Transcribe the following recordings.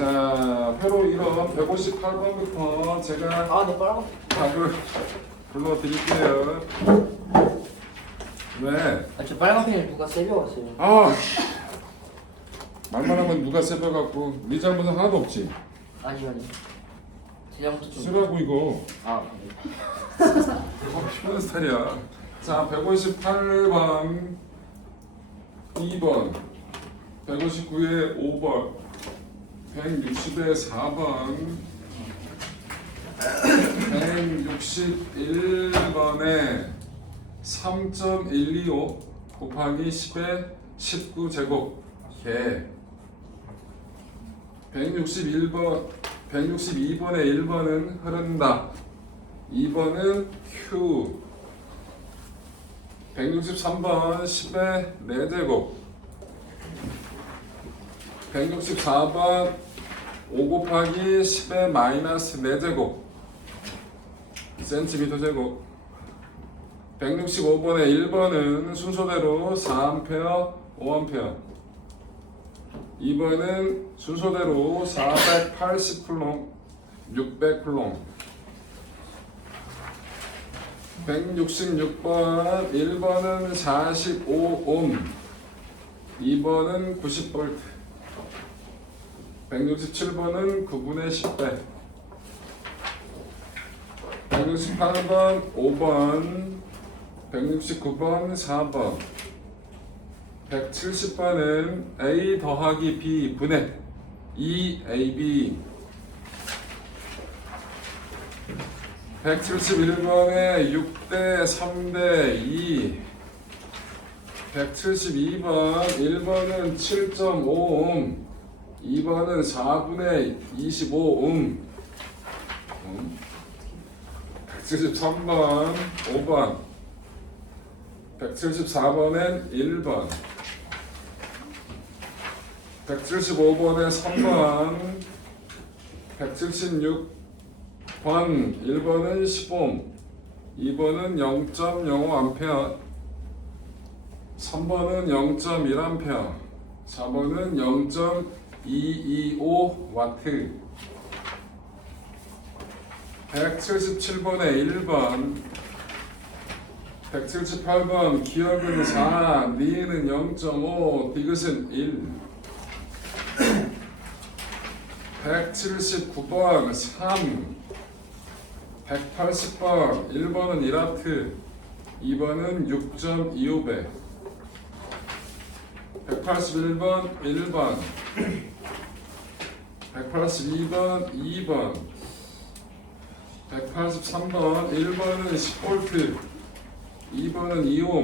자, 회로 1번 158번부터 제가 네, 빨간. 답을 불러드릴게요. 왜? 저 빨간 펜을 누가 세려왔어요. 아! 말만 하면 누가 세벼갖고 네 잘못은 하나도 없지. 아니요. 제 잘못도 좀. 쓰라고 이거. 네. 피하는 스타일이야. 자, 158번 2번 159에 5번 160에 4번 161번에 3.125 곱하기 10에 19제곱 개 161번 162번에 1번은 흐른다 2번은 Q 163번 10의 4제곱 164번 5 곱하기 10의 마이너스 4제곱 센티미터 제곱 165번에 1번은 순서대로 4A 5A 2번은 순서대로 480쿨롱 600쿨롱 166번 1번은 45옴 2번은 90V 167번은 9분의 10배 168번 5번 169번 4번 170번은 A 더하기 B 분의 2AB 171번에 6대 3대 2 172번 1번은 7.5옴 2번은 4분의 25옴 173번 5번 174번엔 1번 175번에 3번 176번 1번은 10옴 2번은 0.05A 3번은 0.1A 4번은 0.225W 177번에 1번 178번 기억은 4 니은 0.5 디귿은 1 179번 3 180번 1번은 1하트 2번은 6.25배 181번 1번 182번 2번 183번 1번은 10V 2번은 2옴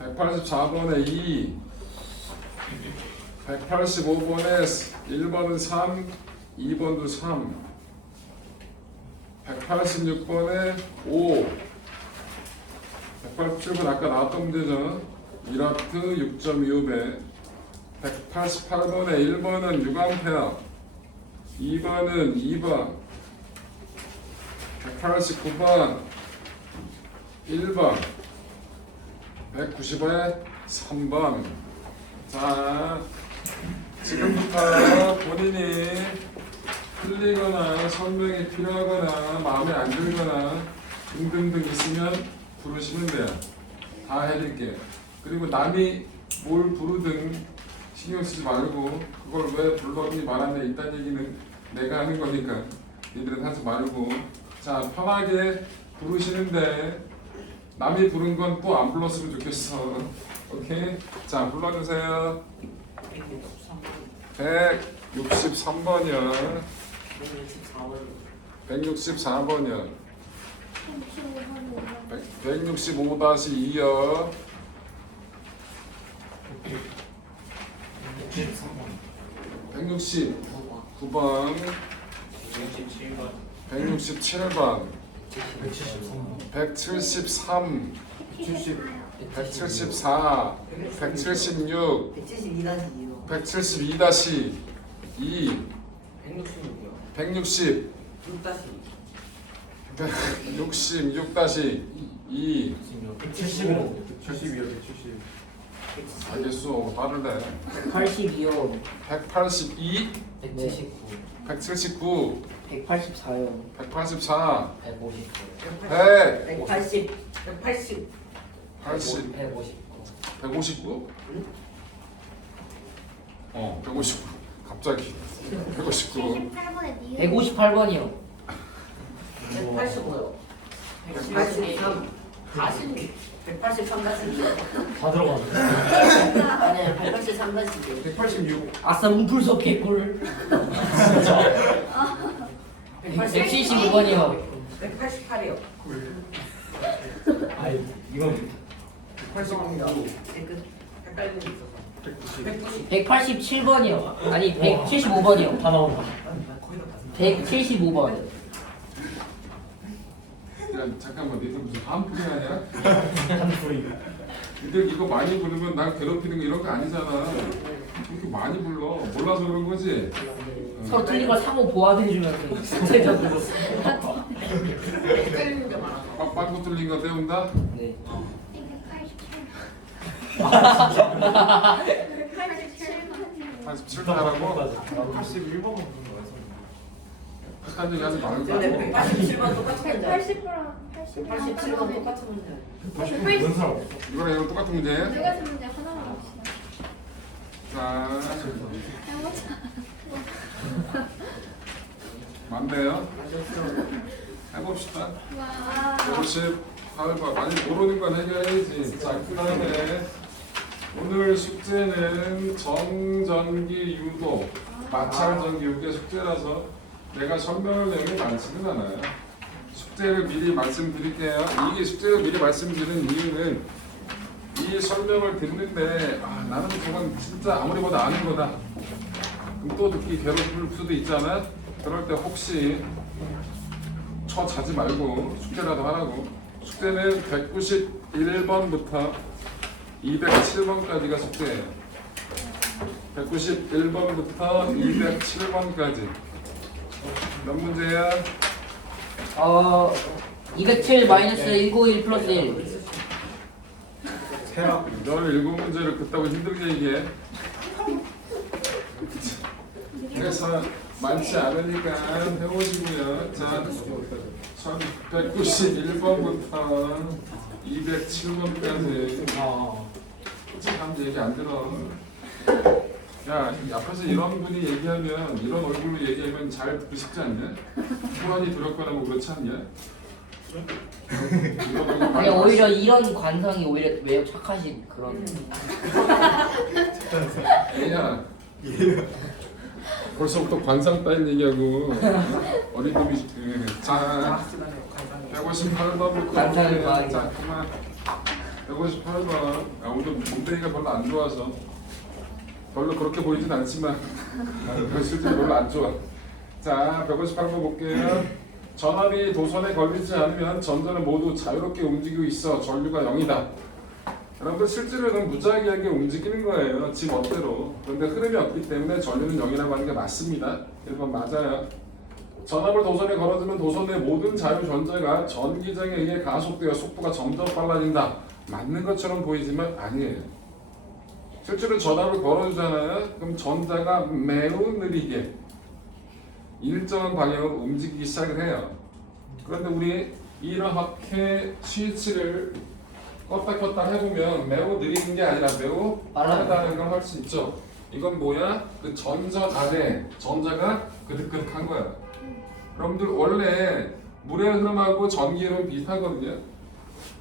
184번에 2 185번에 1번은 3 2번도 3 186번에 5 187번 아까 나왔던 문제죠 1하트 6.25배 188번에 1번은 6A 2번은 2번 189번 1번 190에 3번 자 지금부터 본인이 틀리거나 설명이 필요하거나 마음에 안 들거나 등등등 있으면 부르시면 돼요. 다 해드릴게요. 그리고 남이 뭘 부르든 신경 쓰지 말고 그걸 왜 불렀니 말았니 이딴 얘기는 내가 하는 거니까 니들은 하지 말고 자 편하게 부르시는데 남이 부른 건 또 안 불렀으면 좋겠어. 오케이? 자 불러주세요. 163번이요. 164번이요. 165-2요. 169번 167번 173 174 176 172-2 160 166-2 170이요 170. 알겠어. 빠르네. 82요. 182, 179. 179, 184요. 184, 159. 100, 180, 180, 80, 159. 159? 159. 갑자기 159. 78번에 158번이요. 185요. 183, 40, 183 가슴이요. 다 들어가네. 아니, 183 가슴이요. 186. 아싸 문풀석 개꿀. 175번이요. 188이요. 아이 이건 189. 헷갈리는 게 있어서. 190. 187번이요. 아니 175번이요. 다 나온다. 175번. 야, 잠깐만, 니들 무슨 한풀이 하냐? 한풀이. 니들 이거 많이 부르면 날 괴롭히는 거 이런 거 아니잖아. 이렇게 많이 불러. 몰라서 그런 거지? 서로 틀린 걸 상호 보완해주면서 구체적으로. 헷갈리는 게 많아서. 빵꾸 뚫린 거 때운다? 네. 87가라고? 81번 정도 해서. 착한 얘기 하지 말고. 근데 187번 똑같은 문제. 80%랑 187번 똑같은 문제. 81 뭔 사람? 이거랑 이거 똑같은 문제. 내가 쓴 문제 하나만 합시다. 자, 맞네요. 해봅시다. 와. 58번. 많이 모르는 건 해결해야지. 자, 그 다음에 오늘 숙제는 정전기 유도, 마찰전기 유도의 숙제라서 내가 설명할 내용이 많지는 않아요. 숙제를 미리 말씀드릴게요. 이게 숙제를 미리 말씀드리는 이유는 이 설명을 듣는데 나는 저건 진짜 아무리 봐도 아는 거다. 그럼 또 듣기 괴롭힐 수도 있잖아. 그럴 때 혹시 자지 말고 숙제라도 하라고. 숙제는 191번부터 207번까지가 숙제예요. 191번부터 207번까지. 몇 문제야? 207 마이너스 191 플러스 1. 너를 일곱 문제를 그따고 힘들게 얘기해. 그래서 많지 않으니까 해보시고요. 자, 191번부터 207번까지. 참 얘기 안 들어. 야, 이 앞에서 이런 분이 얘기하면, 이런 얼굴로 얘기하면 잘 듣고 싶지 않냐? 소환이 두렵거나 뭐 그렇지 않냐? 아니 오히려 이런 관성이 오히려 매우 착하신 그런. 애야. 벌써부터 관상 따윈 얘기하고 어린놈이. 자, 158번부터. 관상을 봐. 자, 그만. 158번. 오늘 몸뚱이가 별로 안 좋아서 별로 그렇게 보이진 않지만 실제로 별로 안 좋아. 자, 158번 볼게요. 전압이 도선에 걸리지 않으면 전자는 모두 자유롭게 움직이고 있어. 전류가 0이다. 여러분들 실제로는 무작위하게 움직이는 거예요. 지 멋대로. 그런데 흐름이 없기 때문에 전류는 0이라고 하는 게 맞습니다. 1번 맞아요. 전압을 도선에 걸어두면 도선의 모든 자유 전자가 전기장에 의해 가속되어 속도가 점점 빨라진다. 맞는 것처럼 보이지만 아니에요. 실제로 전압을 걸어주잖아요. 그럼 전자가 매우 느리게 일정한 방향으로 움직이기 시작을 해요. 그런데 우리 이렇게 스위치를 껐다 해보면 매우 느린 게 아니라 매우 빠르다는 걸 할 수 있죠. 이건 뭐야? 그 전선 안에 전자가 그득그득한 거야. 여러분들 원래 물의 흐름하고 전기 흐름 비슷하거든요.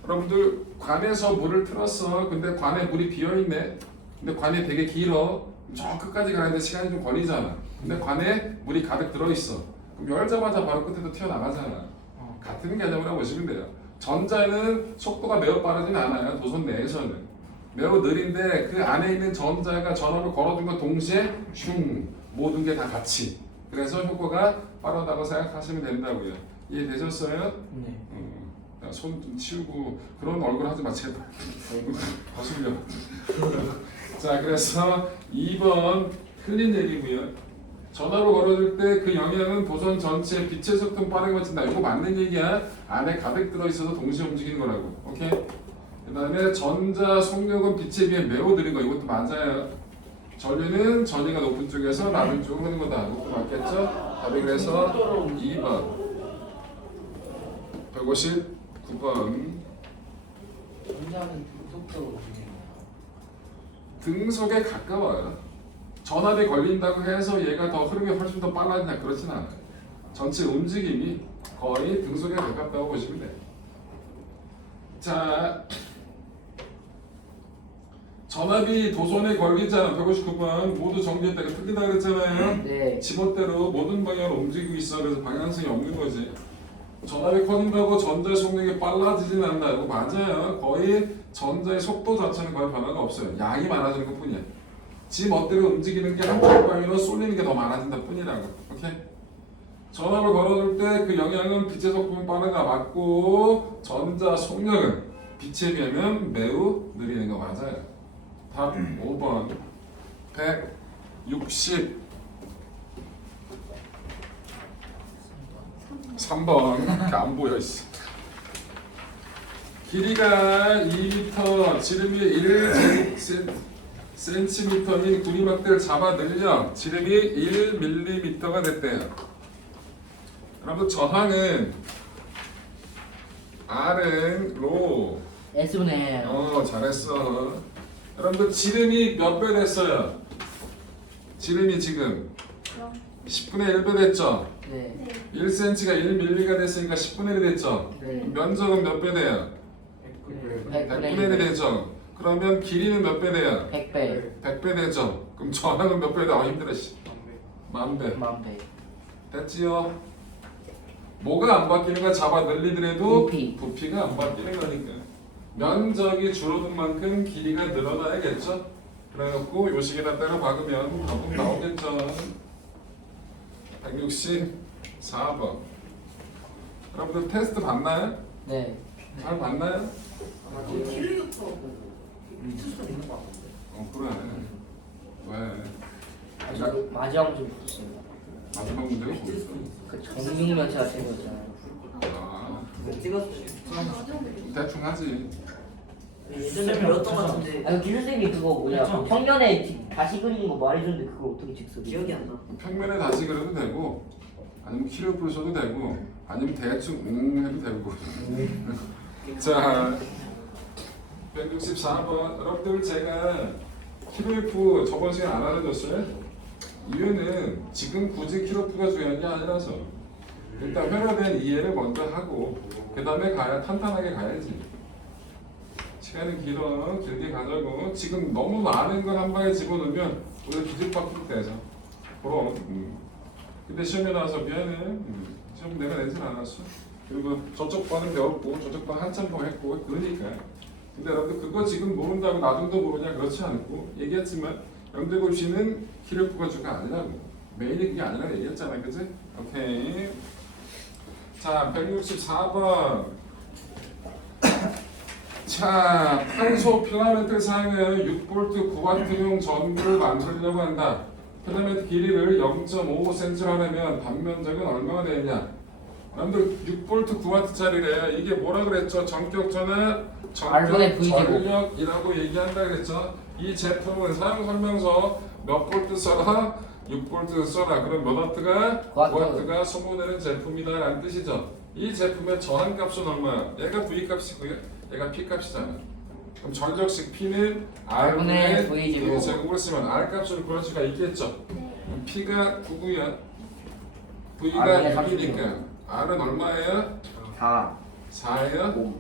여러분들 관에서 물을 틀었어. 근데 관에 물이 비어있네. 근데 관이 되게 길어. 저 끝까지 가는데 시간이 좀 걸리잖아. 근데 관에 물이 가득 들어있어. 그럼 열자마자 바로 끝에서 튀어나가잖아. 같은 개념이라고 보시면 돼요. 전자는 속도가 매우 빠르진 않아요. 도선 내에서는. 매우 느린데 그 안에 있는 전자가 전압을 걸어준 것 동시에 슝 모든 게 다 같이. 그래서 효과가 빠르다고 생각하시면 된다고요. 이해되셨어요? 네. 손 좀 치우고 그런 얼굴 하지 마 제발. 거슬려. 자, 그래서 2번 틀린 얘기고요. 전압을 걸어줄 때 그 영향은 도선 전체의 빛의 속도는 빠르게 거친다. 이거 맞는 얘기야. 안에 가득 들어있어서 동시에 움직이는 거라고. 오케이? 그 다음에 전자 속력은 빛에 비해 매우 느린 거. 이것도 맞아요. 전류는 전위가 높은 쪽에서 낮은 쪽으로 흐르는 거다. 이것도 맞겠죠? 답이 그래서 2번 159번 전자는 속도로 움직이는 등속에 가까워요. 전압이 걸린다고 해서 얘가 더 흐름이 훨씬 더 빨라지냐 그렇진 않아요. 전체 움직임이 거의 등속에 가깝다고 보시면 돼요. 자, 전압이 도선에 걸리잖아. 159번 모두 정비했다가 틀리다 그랬잖아요. 네. 지멋대로 모든 방향으로 움직이고 있어. 그래서 방향성이 없는 거지. 전압이 커진다고 전자의 속력이 빨라지진 않나. 이거 맞아요. 거의 전자의 속도 자체는 거의 변화가 없어요. 양이 많아지는 것 뿐이야. 지 멋대로 움직이는 게 한쪽 방향으로 쏠리는 게 더 많아진다 뿐이라고. 오케이? 전압을 걸어줄 때 그 영향은 빛의 속도는 빠르가 맞고 전자 속력은 빛에 비하면 매우 느리는 거 맞아요. 답 5번 163번 안 보여 있어. 길이가 2m, 지름이 1cm인 구리막대를 잡아 늘려 지름이 1mm가 됐대요. 그럼 저항은 R은 로. S분의 잘했어. 여러분들 지름이 몇 배 됐어요? 지름이 지금 그럼 10분의 1배 됐죠? 네. 네. 1cm가 1mm가 됐으니까 10분의 1이 됐죠? 네. 면적은 몇 배 돼요? 100분의 1이 되죠? 그러면 길이는 몇 배 돼요? 100배 100배 되죠? 그럼 저항은 몇 배 돼? 힘들어 씨. 만배. 만배 됐지요? 뭐가 안 바뀌는 거 잡아 늘리더라도 부피. 부피가 안 바뀌는 거니까 면적이 줄어든 만큼 길이가 늘어나야겠죠? 그래갖고 요 식에다 때려 박으면 답은 나오겠죠? 164번. 여러분들 테스트 봤나요? 네. 잘 봤나요? 키로유터하고 비틀 수 있는 거 같은데. 그래. 왜? 아주 마지막 좀 붙었어요. 마지막 문제가 비틀 수 뭐였어? 있어. 그 정육면체가 생겼잖아요. 아, 찍었어요. 대충 하지. 예전에 배웠던 거 같은데 아니 기술쌤이 그거 뭐냐 그렇죠. 평면에 다시 그리는 거 말해줬는데 그걸 어떻게 직설이? 기억이 안 나. 평면에 다시 그려도 되고 아니면 키로 풀어줘도 되고 아니면 대충 해도 되고. 자, 164번. 여러분들 제가 키로F 저번 시간에 안 알려줬어요? 이유는 지금 굳이 키로프가 중요한 게 아니라서 일단 회로된 이해를 먼저 하고 그 다음에 가야 탄탄하게 가야지. 시간이 길게 가자고. 지금 너무 많은 걸 한 방에 집어넣으면 우리가 뒤집박힐 때죠. 그럼 근데 시험에 나와서 미안해. 시험 내가 내진 않았어. 그리고 저쪽 반은 배웠고 저쪽 반 한참 더 했고 그러니까. 근데 여러분들 그거 지금 모른다고 나중도 모르냐 그렇지 않고 얘기했지만 영대급시는 키로프가 주가 아니라고. 메인이 그게 아니라 얘기했잖아. 그치? 오케이. 자 164번. 자, 탄소 필라멘트를 사용해 6V 9W용 전구를 만들려고 한다. 필라멘트 길이를 0.55cm로 하려면 단면적은 얼마가 되느냐? 여러분들 6V 9W짜리래. 이게 뭐라 그랬죠? 전격 전압, R분의 전격 V 제곱. 전력이라고 얘기한다 그랬죠? 이 제품은 사용 설명서 몇 볼트 써라? 6V 써라. 그럼 몇 와트가? 9W가 소모되는 제품이다라는 뜻이죠. 이 제품의 저항값은 얼마야? 얘가 V 값이고요. 얘가 P 값이잖아. 그럼 전력식 P는 R분의 V V 제곱을 쓰면 R 값을 구할 수가 있겠죠. 네. 그럼 P가 9고요. V가 R분의 6이니까 R은 얼마예요? 4 4예요? 5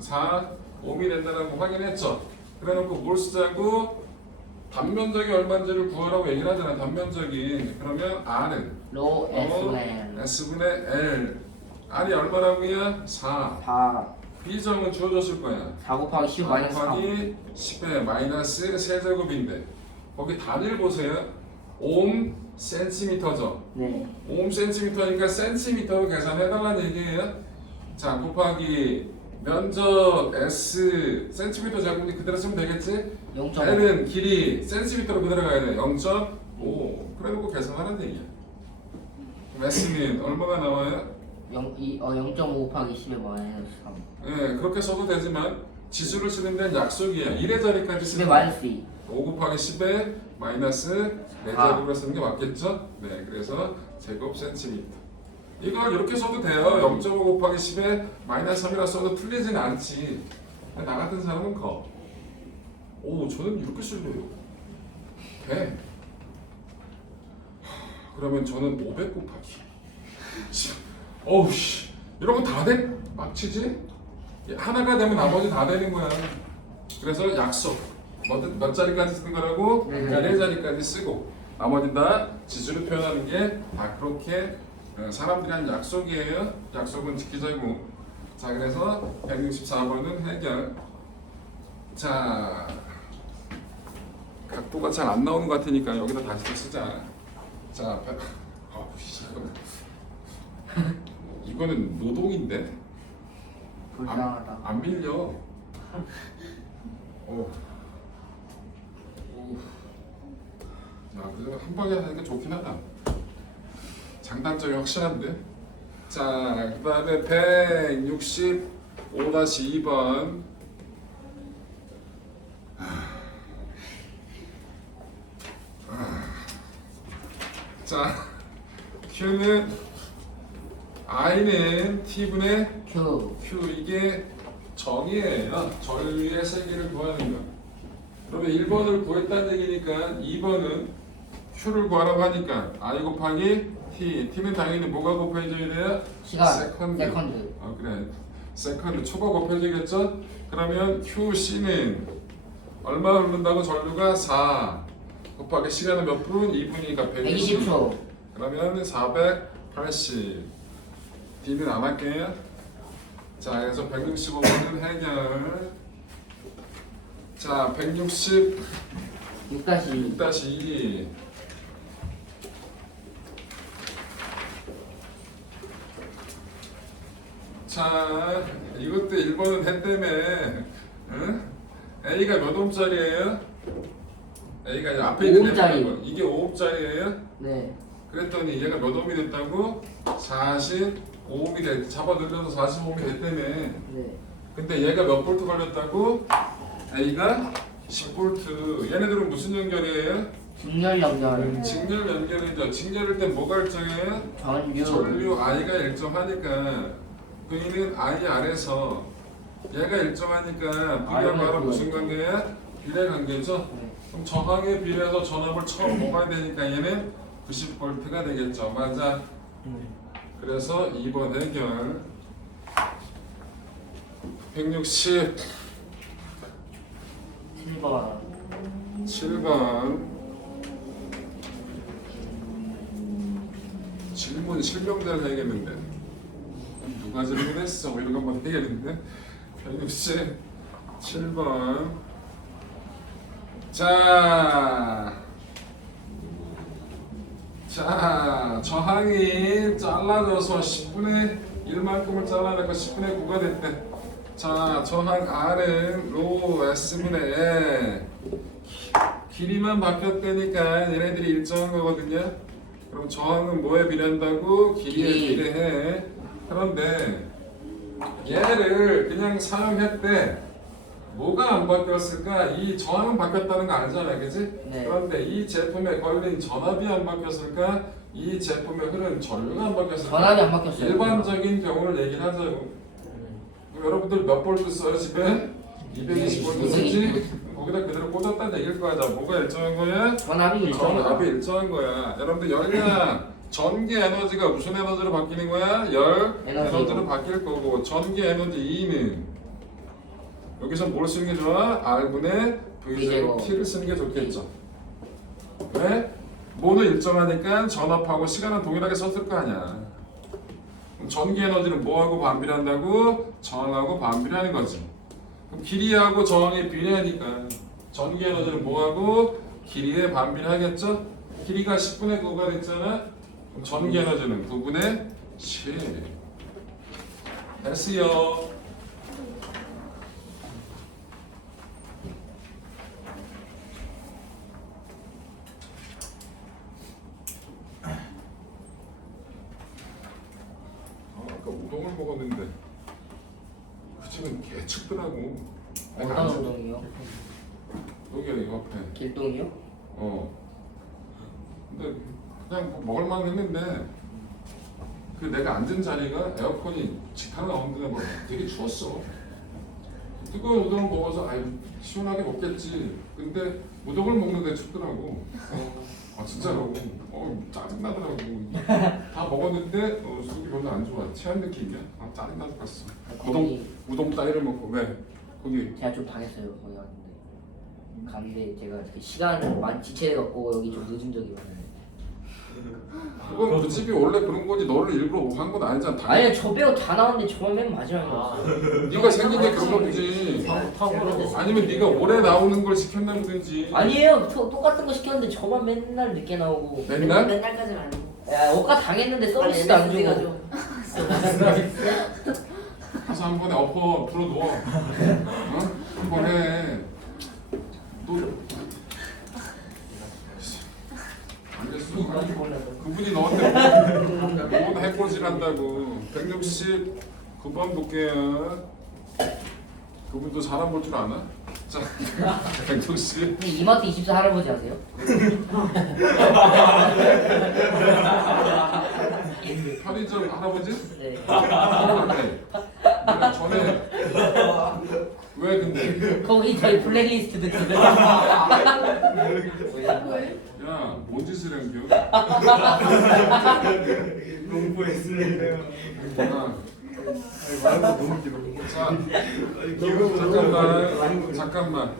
4, 5이 된다는 거 확인했죠. 그래놓고 뭘 쓰자고? 단면적이 얼마인지를 구하라고 얘기를 하잖아. 단면적이. 그러면 R은 로 S분의 S분의 L. R이 얼마라고요? 4. 4 B점은 주어졌을 거야. 4 곱하기 10 마이너스 3 곱하기 10의 마이너스 세제곱인데 거기 단위를 보세요. 옴 센티미터죠. 네. 옴 센티미터니까 센티미터로 계산해달라는 얘기예요. 자 곱하기 면적 S 센티미터 제곱이 그대로 쓰면 되겠지? 0.5 L은 길이 센티미터로 그대로 가야 돼. 0.5 그래놓고 계산하는 얘기야. 그럼 S는 얼마가 나와요? 0.5 곱하기 10의 마이너스 3. 예, 그렇게 써도 되지만 지수를 쓰는 데는 약속이에요. 1의 자리까지 10의 쓰는 마이너스 2. 5 곱하기 10에 마이너스 4제곱으로 쓰는 게 맞겠죠? 네, 그래서 제곱 센티미터. 이걸 이렇게 써도 돼요. 0.5 곱하기 10에 마이너스 3이라 써도 틀리진 않지. 나 같은 사람은 커. 오, 저는 이렇게 쓸래요. 100. 그러면 저는 500 곱하기. 어우 씨, 이런 거 다 돼? 막치지? 하나가 되면 나머지 다 되는 거야. 그래서 약속. 몇 자리까지 쓰는 거라고? 네. 4자리까지 쓰고 나머지 다 지수로 표현하는 게 다 그렇게 사람들이 한 약속이에요. 약속은 지키자고. 자, 그래서 164번은 해결. 자, 각도가 잘 안 나오는 것 같으니까 여기다 다시 또 쓰자. 자, 이거는 노동인데 불쌍하다. 안 밀려. 야, 그래도 한 방에 하니까 좋긴 하다. 장단점이 확실한데. 자, 그 다음에 165-2번. 자, Q는 I는 T분의 Q. Q, 이게 정의예요. 전류의 세기를 구하는 거. 그러면 1번을 구했다는 얘기니까 2번은 Q를 구하라고 하니까 I 곱하기 T. T는 당연히 뭐가 곱해져야 돼요? 시간. 세컨드. 세컨드. 그래. 세컨드 초가 곱해지겠죠? 그러면 QC는 얼마 흐른다고? 전류가 4 곱하기 시간은 몇 분? 2분이니까 120. 120초. 그러면 480. D는 안 할게요. 자, 그래서 165번은 해결. 자, 166-2. 6-2. 자, 이것도 1번은 했다며. 응? A가 몇 옴짜리예요? A가 이제 앞에 있는 5옴짜리. 거. 이게 5옴짜리예요? 네. 그랬더니 얘가 몇 옴이 됐다고? 45옴이 됐. 잡아 늘려서 45옴이 됐다며. 네. 근데 얘가 몇 볼트 걸렸다고? A가 10볼트. 얘네들은 무슨 연결이에요? 직렬 연결. 직렬 연결이죠. 직렬일 때 뭐가 일정해요? 전류. 전류 I가 일정하니까 V는 I 안에서 얘가 일정하니까 V가 바로 무슨 관계야? 비례 관계죠? 네. 그럼 저항에 비례해서 전압을 처음 먹어야 되니까 얘는 90V가 되겠죠. 맞아. 그래서 2번 해결. 167번 7번. 질문 실명대로 해야겠는데 누가 질문했어? 뭐 이런 거 한번 해야겠는데. 167번. 자, 저항이 잘라져서 10분의 1만큼을 잘라내고 10분의 9가 됐대. 자, 저항 R은 로 S분의 E. 길이만 바뀌었다니까 얘네들이 일정한 거거든요. 그럼 저항은 뭐에 비례한다고? 길이에 길이. 비례해. 그런데 얘를 그냥 사용했대. 뭐가 안 바뀌었을까? 이 저항은 바뀌었다는 거 알잖아, 그지? 네. 그런데 이 제품에 걸린 전압이 안 바뀌었을까? 이 제품에 흐른 전류가 안 바뀌었을까? 전압이 안 바뀌었어요. 일반적인 경우를 얘기를 하자고. 그럼 여러분들 몇 볼트 써요, 집에? 220볼트 쓰지? 거기다 그대로 꽂았다는 얘기일 거야. 자, 뭐가 일정한 거야? 전압이 일정해요. 전압이 일정한 거야. 여러분들 열량, 전기 에너지가 무슨 에너지로 바뀌는 거야? 열 에너지로. 에너지로 바뀔 거고, 전기 에너지 E는 여기서 뭘 쓰는 게 좋아? R분의 V제곱 V제곱. T를 쓰는 게 좋겠죠. 왜? 뭐는 일정하니까 전압하고 시간은 동일하게 썼을 거 아니야. 그럼 전기 에너지는 뭐하고 반비례한다고? 저항하고 반비례하는 거지. 그럼 길이하고 저항이 비례하니까 전기 에너지는 뭐하고? 길이에 반비례하겠죠? 길이가 10분의 9가 됐잖아. 그럼 전기 에너지는 9분의 10. 됐어요. 대축더라고. 내가 어떤 안 써. 운동이요? 여기 옆에. 길동이요? 근데 그냥 뭐 먹을만 했는데 그 내가 앉은 자리가 에어컨이 직하나 나오는데 뭐 되게 추웠어. 뜨거운 우동을 먹어서 아이 시원하게 먹겠지. 근데 우동을 먹는데 춥더라고. 아 진짜로. 짜증나더라고. 다 먹었는데 속이 별로 안 좋아. 체한 느낌이야. 짜증나 죽겠어. 우동 따위를 먹고 왜? 거기 제가 좀 당했어요 거기 갔는데 제가 그 시간을 많이 지체해갖고 여기 좀 늦은 적이 많아요. 그건 그 집이 원래 그런 거지. 너를 일부러 한 건 아니잖아. 아니 저 빼고 다 나왔는데 저만 맨 마지막에 왔어요. 네가 생긴 게 그런 거지. 아니면 네가 오래 나오는 걸 시켰나 보든지. 아니에요. 똑같은 거 시켰는데 저만 맨날 늦게 나오고. 맨날? 맨날까지는 아니고. 야 억까 당했는데 서비스도 안 주고. 가서 한 번에 엎어 불어 누워. 한번 해. 너 알겠어. 그분이 너한테 뭐보다 해코지한다고. 169번 볼게요. 그분도 사람 볼 줄 아나? 자, 160. 근데 이마트 24 할아버지 아세요? 편의점 할아버지? 네. 그래, 전에 왜 근데? 거기 저희 블랙리스트 듣거든요. 야, 뭔 짓을 한겨? 공부했으니까요. 야, 말도 너무 길어. 자, 잠깐만.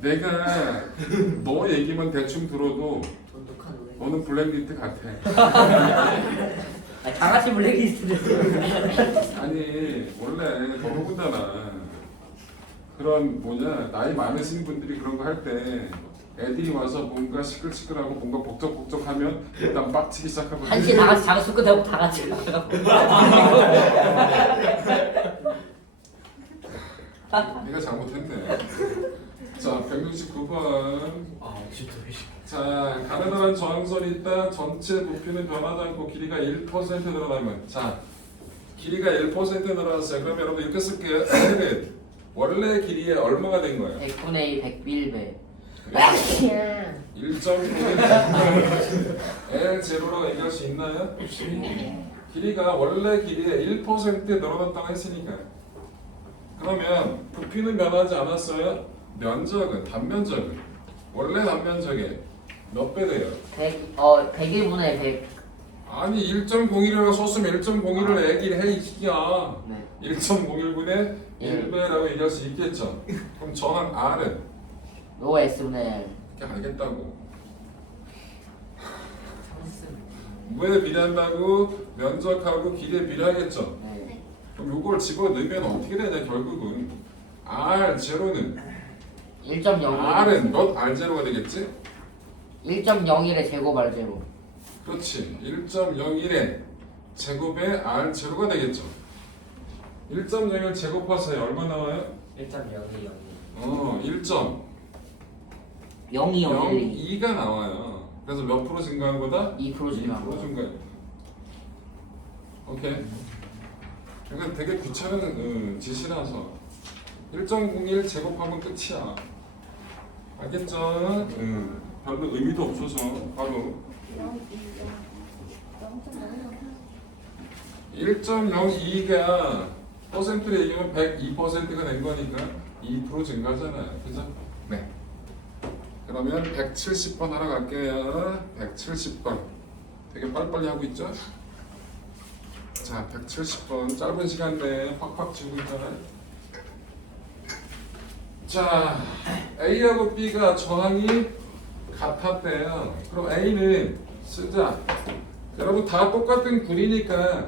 내가 너 얘기만 대충 들어도 너는 블랙리스트 같아. 다 같이 블랙리스트 듣어요. 아니 원래 더더군다나 그런 나이 많으신 분들이 그런 거 할 때 애들이 와서 뭔가 시끌시끌하고 뭔가 복적복적하면 일단 빡치기 시작하거든. 한시 다 같이 장수 끝하고 다 같이 가고. 네가 잘못했네. 자, 169번. 진짜 회식. 자, 가느다란 저항선이 있다. 전체 부피는 변하지 않고 길이가 1% 늘어나면. 자, 길이가 1% 늘어났어요. 그러면 여러분 이렇게 쓸게요. L은 원래 길이에 얼마가 된 거예요? 100분의 1 101배. 1.9는 L0라고 얘기할 수 있나요? 길이가 원래 길이에 1% 늘어났다고 했으니까. 그러면 부피는 변하지 않았어요? 면적은, 단면적은 원래 단면적에 몇 배 돼요? 101분의 100. 아니 1.01이라고 썼으면 1.01을 얘기를 해 이기야. 네. 1.01분의 1배라고 얘기할 수 있겠죠. 그럼 저항 R은 로 S분의 L. 이렇게 알겠다고. 무게에 비례한다고 면적하고 길이에 비례하겠죠. 네. 그럼 이걸 집어넣으면 어떻게 되냐 결국은 R0는 1.01. R은 몇 R0가 되겠지? 1.01의 제곱 R0. 그렇지. 1.01의 제곱에 R0가 되겠죠. 1.01 제곱하세요. 얼마 나와요? 1.02. 1.02가 0201. 나와요. 그래서 몇 프로 증가한 거다? 2% 증가한 2% 거다. 증가해. 오케이. 이건 되게 귀찮은 짓이라서 1.01 제곱하면 끝이야. 알겠죠? 별로 의미도 없어서 바로 1.02가 퍼센트로 얘기하면 102%가 된 거니까 2% 증가잖아요. 그죠? 네. 그러면 170번 하러 갈게요. 170번. 되게 빨리빨리 하고 있죠? 자, 170번. 짧은 시간 내에 확확 지우고 있잖아요. 자, A하고 B가 저항이 같았대요. 그럼 A는 쓰자. 여러분 다 똑같은 군이니까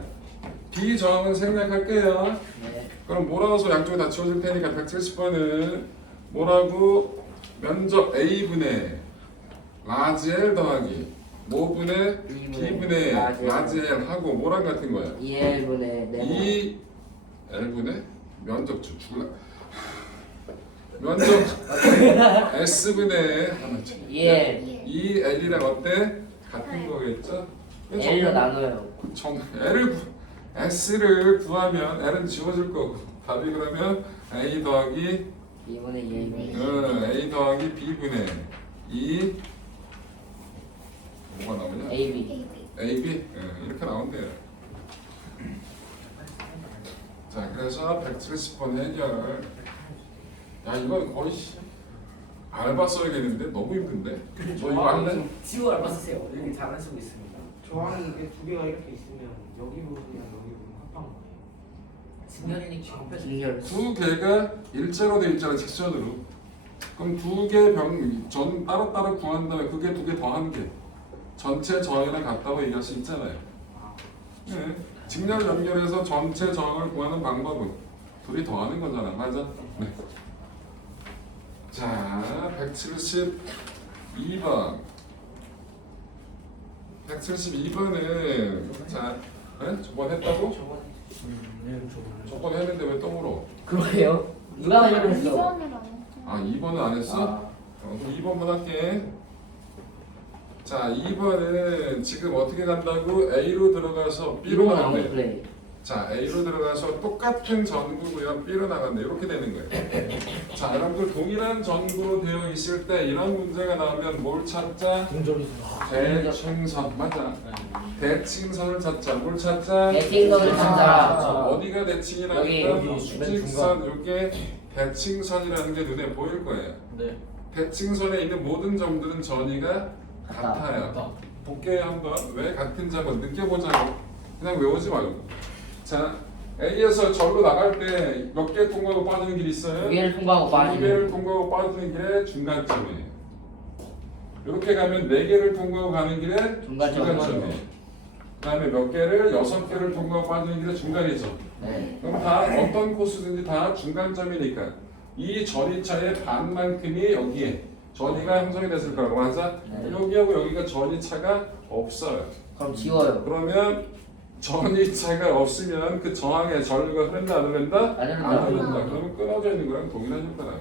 B 저항은 생략할게요. 네. 그럼 뭐라고서 양쪽에 다 지워줄 테니까 170번은 뭐라고? 면적 A분의 라지 L 더하기 뭐분의 B분의 라지 L 하고 뭐랑 같은 거야? 2L분의 2L분의 면적 죽을라. 면적 S분의 2L. 2L이랑 어때? 같은 거겠죠? L로 나눠요. S를 구하면 L은 지워질 거고 답이 그러면 A 더하기 2분의 2 A 더하기 B분의 2 뭐가 나오냐? AB AB 이렇게 나온대요. 자 그래서 170번 해결. 야 이건 거의 알바 써야겠는데 너무 힘든데. 너 이거 할래? 지우 알바 쓰세요. 여기 잘 안 쓰고 있습니다. 저항이 이게 두 개가 이렇게 있으면 여기 부분이랑 여기 부분 합한 거예요. 직렬이니까 앞에서 직렬 두 개가 일자로 돼 있잖아 직선으로. 그럼 두 개 전 따로따로 구한 다음에 그게 두 개 더한 게 전체 정이랑 같다고 얘기할 수 있잖아요. 네. 직렬 연결해서 전체 정을 구하는 방법은 둘이 더하는 거잖아. 맞아? 네. 자, 172번. 172번은 자, 네? 저번 했다고? 네, 저거. 저번 했는데 왜 또 물어? 그러게요 누가 하려고 했어 2번을 안 했어. 아, 2번은 안 했어? 그럼 2번만 할게. 자, 2번은 지금 어떻게 간다고? A로 들어가서 B로 이거 나간대. 플레이 자, A로 들어가서 똑같은 전구고요. B로 나간대. 이렇게 되는 거예요. 자, 여러분들 동일한 전구로 되어 있을 때 이런 문제가 나오면 뭘 찾자? 동절이서. 대칭선. 맞아. 대칭선을 찾자. 뭘 찾자? 대칭선을 자, 찾자 어디가 대칭이라는 여기, 건 여기 수직선 요게 대칭선이라는 게 눈에 보일 거예요. 네. 대칭선에 있는 모든 점들은 전이가 같아요. 맞다. 볼게요 한번. 왜 같은지 한번 느껴보자고. 그냥 외우지 말고. 자, A에서 절로 나갈 때 몇 개 통과하고 빠지는 길이 있어요? 두 개를 통과하고 두 빠지는 개를 통과하고 빠지는 길의 중간점이에요. 이렇게 가면 네 개를 통과하고 가는 길의 중간점이에요. 그 다음에 몇 개를 6개를 통과하고 빠지는 길의 중간이죠. 네 그럼 다 어떤 코스든지 다 중간점이니까 이 전이차의 반만큼이 여기에 전이가 형성이 됐을 거라고 맞아? 네. 여기하고 여기가 전이차가 없어요. 그럼 지워요 그러면 전이차가 없으면 그 저항의 전류가 흐른다 안 흐른다? 안 흐른다. 안 흐른다. 그러면 끊어져 있는 거랑 동일한 효과라고.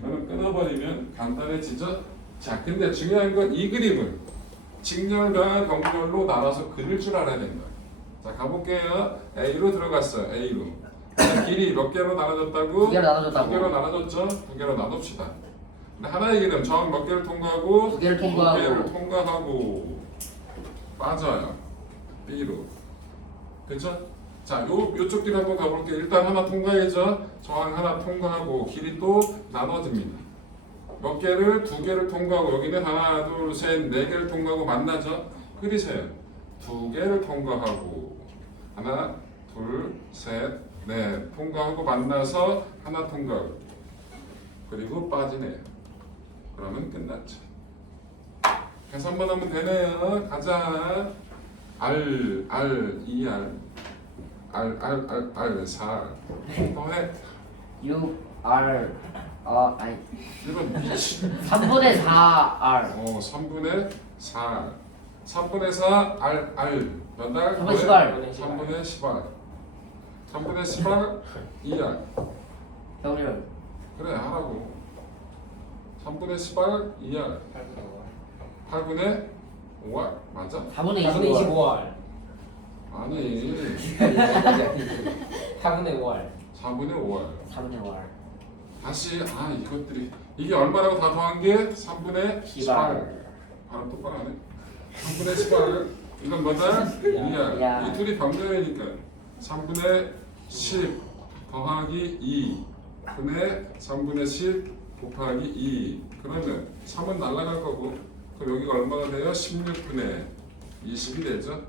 그러면 끊어버리면 간단해지죠? 자 근데 중요한 건 이 그림은 직렬과 병렬로 나눠서 그릴 줄 알아야 된다. 자 가볼게요. A로 들어갔어요. A로. 자, 길이 몇 개로 나눠졌다고? 두 개로 나눠졌다고. 두 개로 나눠졌죠? 두 개로 나눕시다. 근데 하나의 길은 저항 몇 개를 통과하고? 두 개를 두 개를 통과하고 통과하고 빠져요. B로. 그렇죠? 자, 요쪽 길 한번 가볼게요. 일단 하나 통과해죠. 저항 하나 통과하고 길이 또 나눠집니다. 몇 개를? 두 개를 통과하고 여기는 하나, 둘, 셋, 네 개를 통과하고 만나죠. 그리세요. 두 개를 통과하고 하나, 둘, 셋, 넷 통과하고 만나서 하나 통과하고 그리고 빠지네요. 그러면 끝났죠. 계산만 하면 되네요. 가자. R, 2R, R, 4R. 더해. 6 R 아니 이건 미친. 3분의 4R 3분의 4. 3분의 4, R. 몇 달? 3분의 10R 3분의 10R. 3분의 10R, 2R. 병렬 그래, 하라고. 3분의 10R, 2R. 8분의 5R. 맞아? 4분의 4분의 25R 25R. 아니. 4분의 5R. 4분의 5R. 4분의 5R 다시, 이것들이. 이게 얼마라고 다 더한 게? 3분의 10R. 바로 똑바로 하네. 3분의 10R. 이건 뭐다? 2R. 야. 이 둘이 병렬이니까 3분의 10 더하기 2 분의 3분의 10 곱하기 2. 그러면 3은 날아갈 거고 그럼 여기가 얼마가 돼요? 16분의 20이 되죠.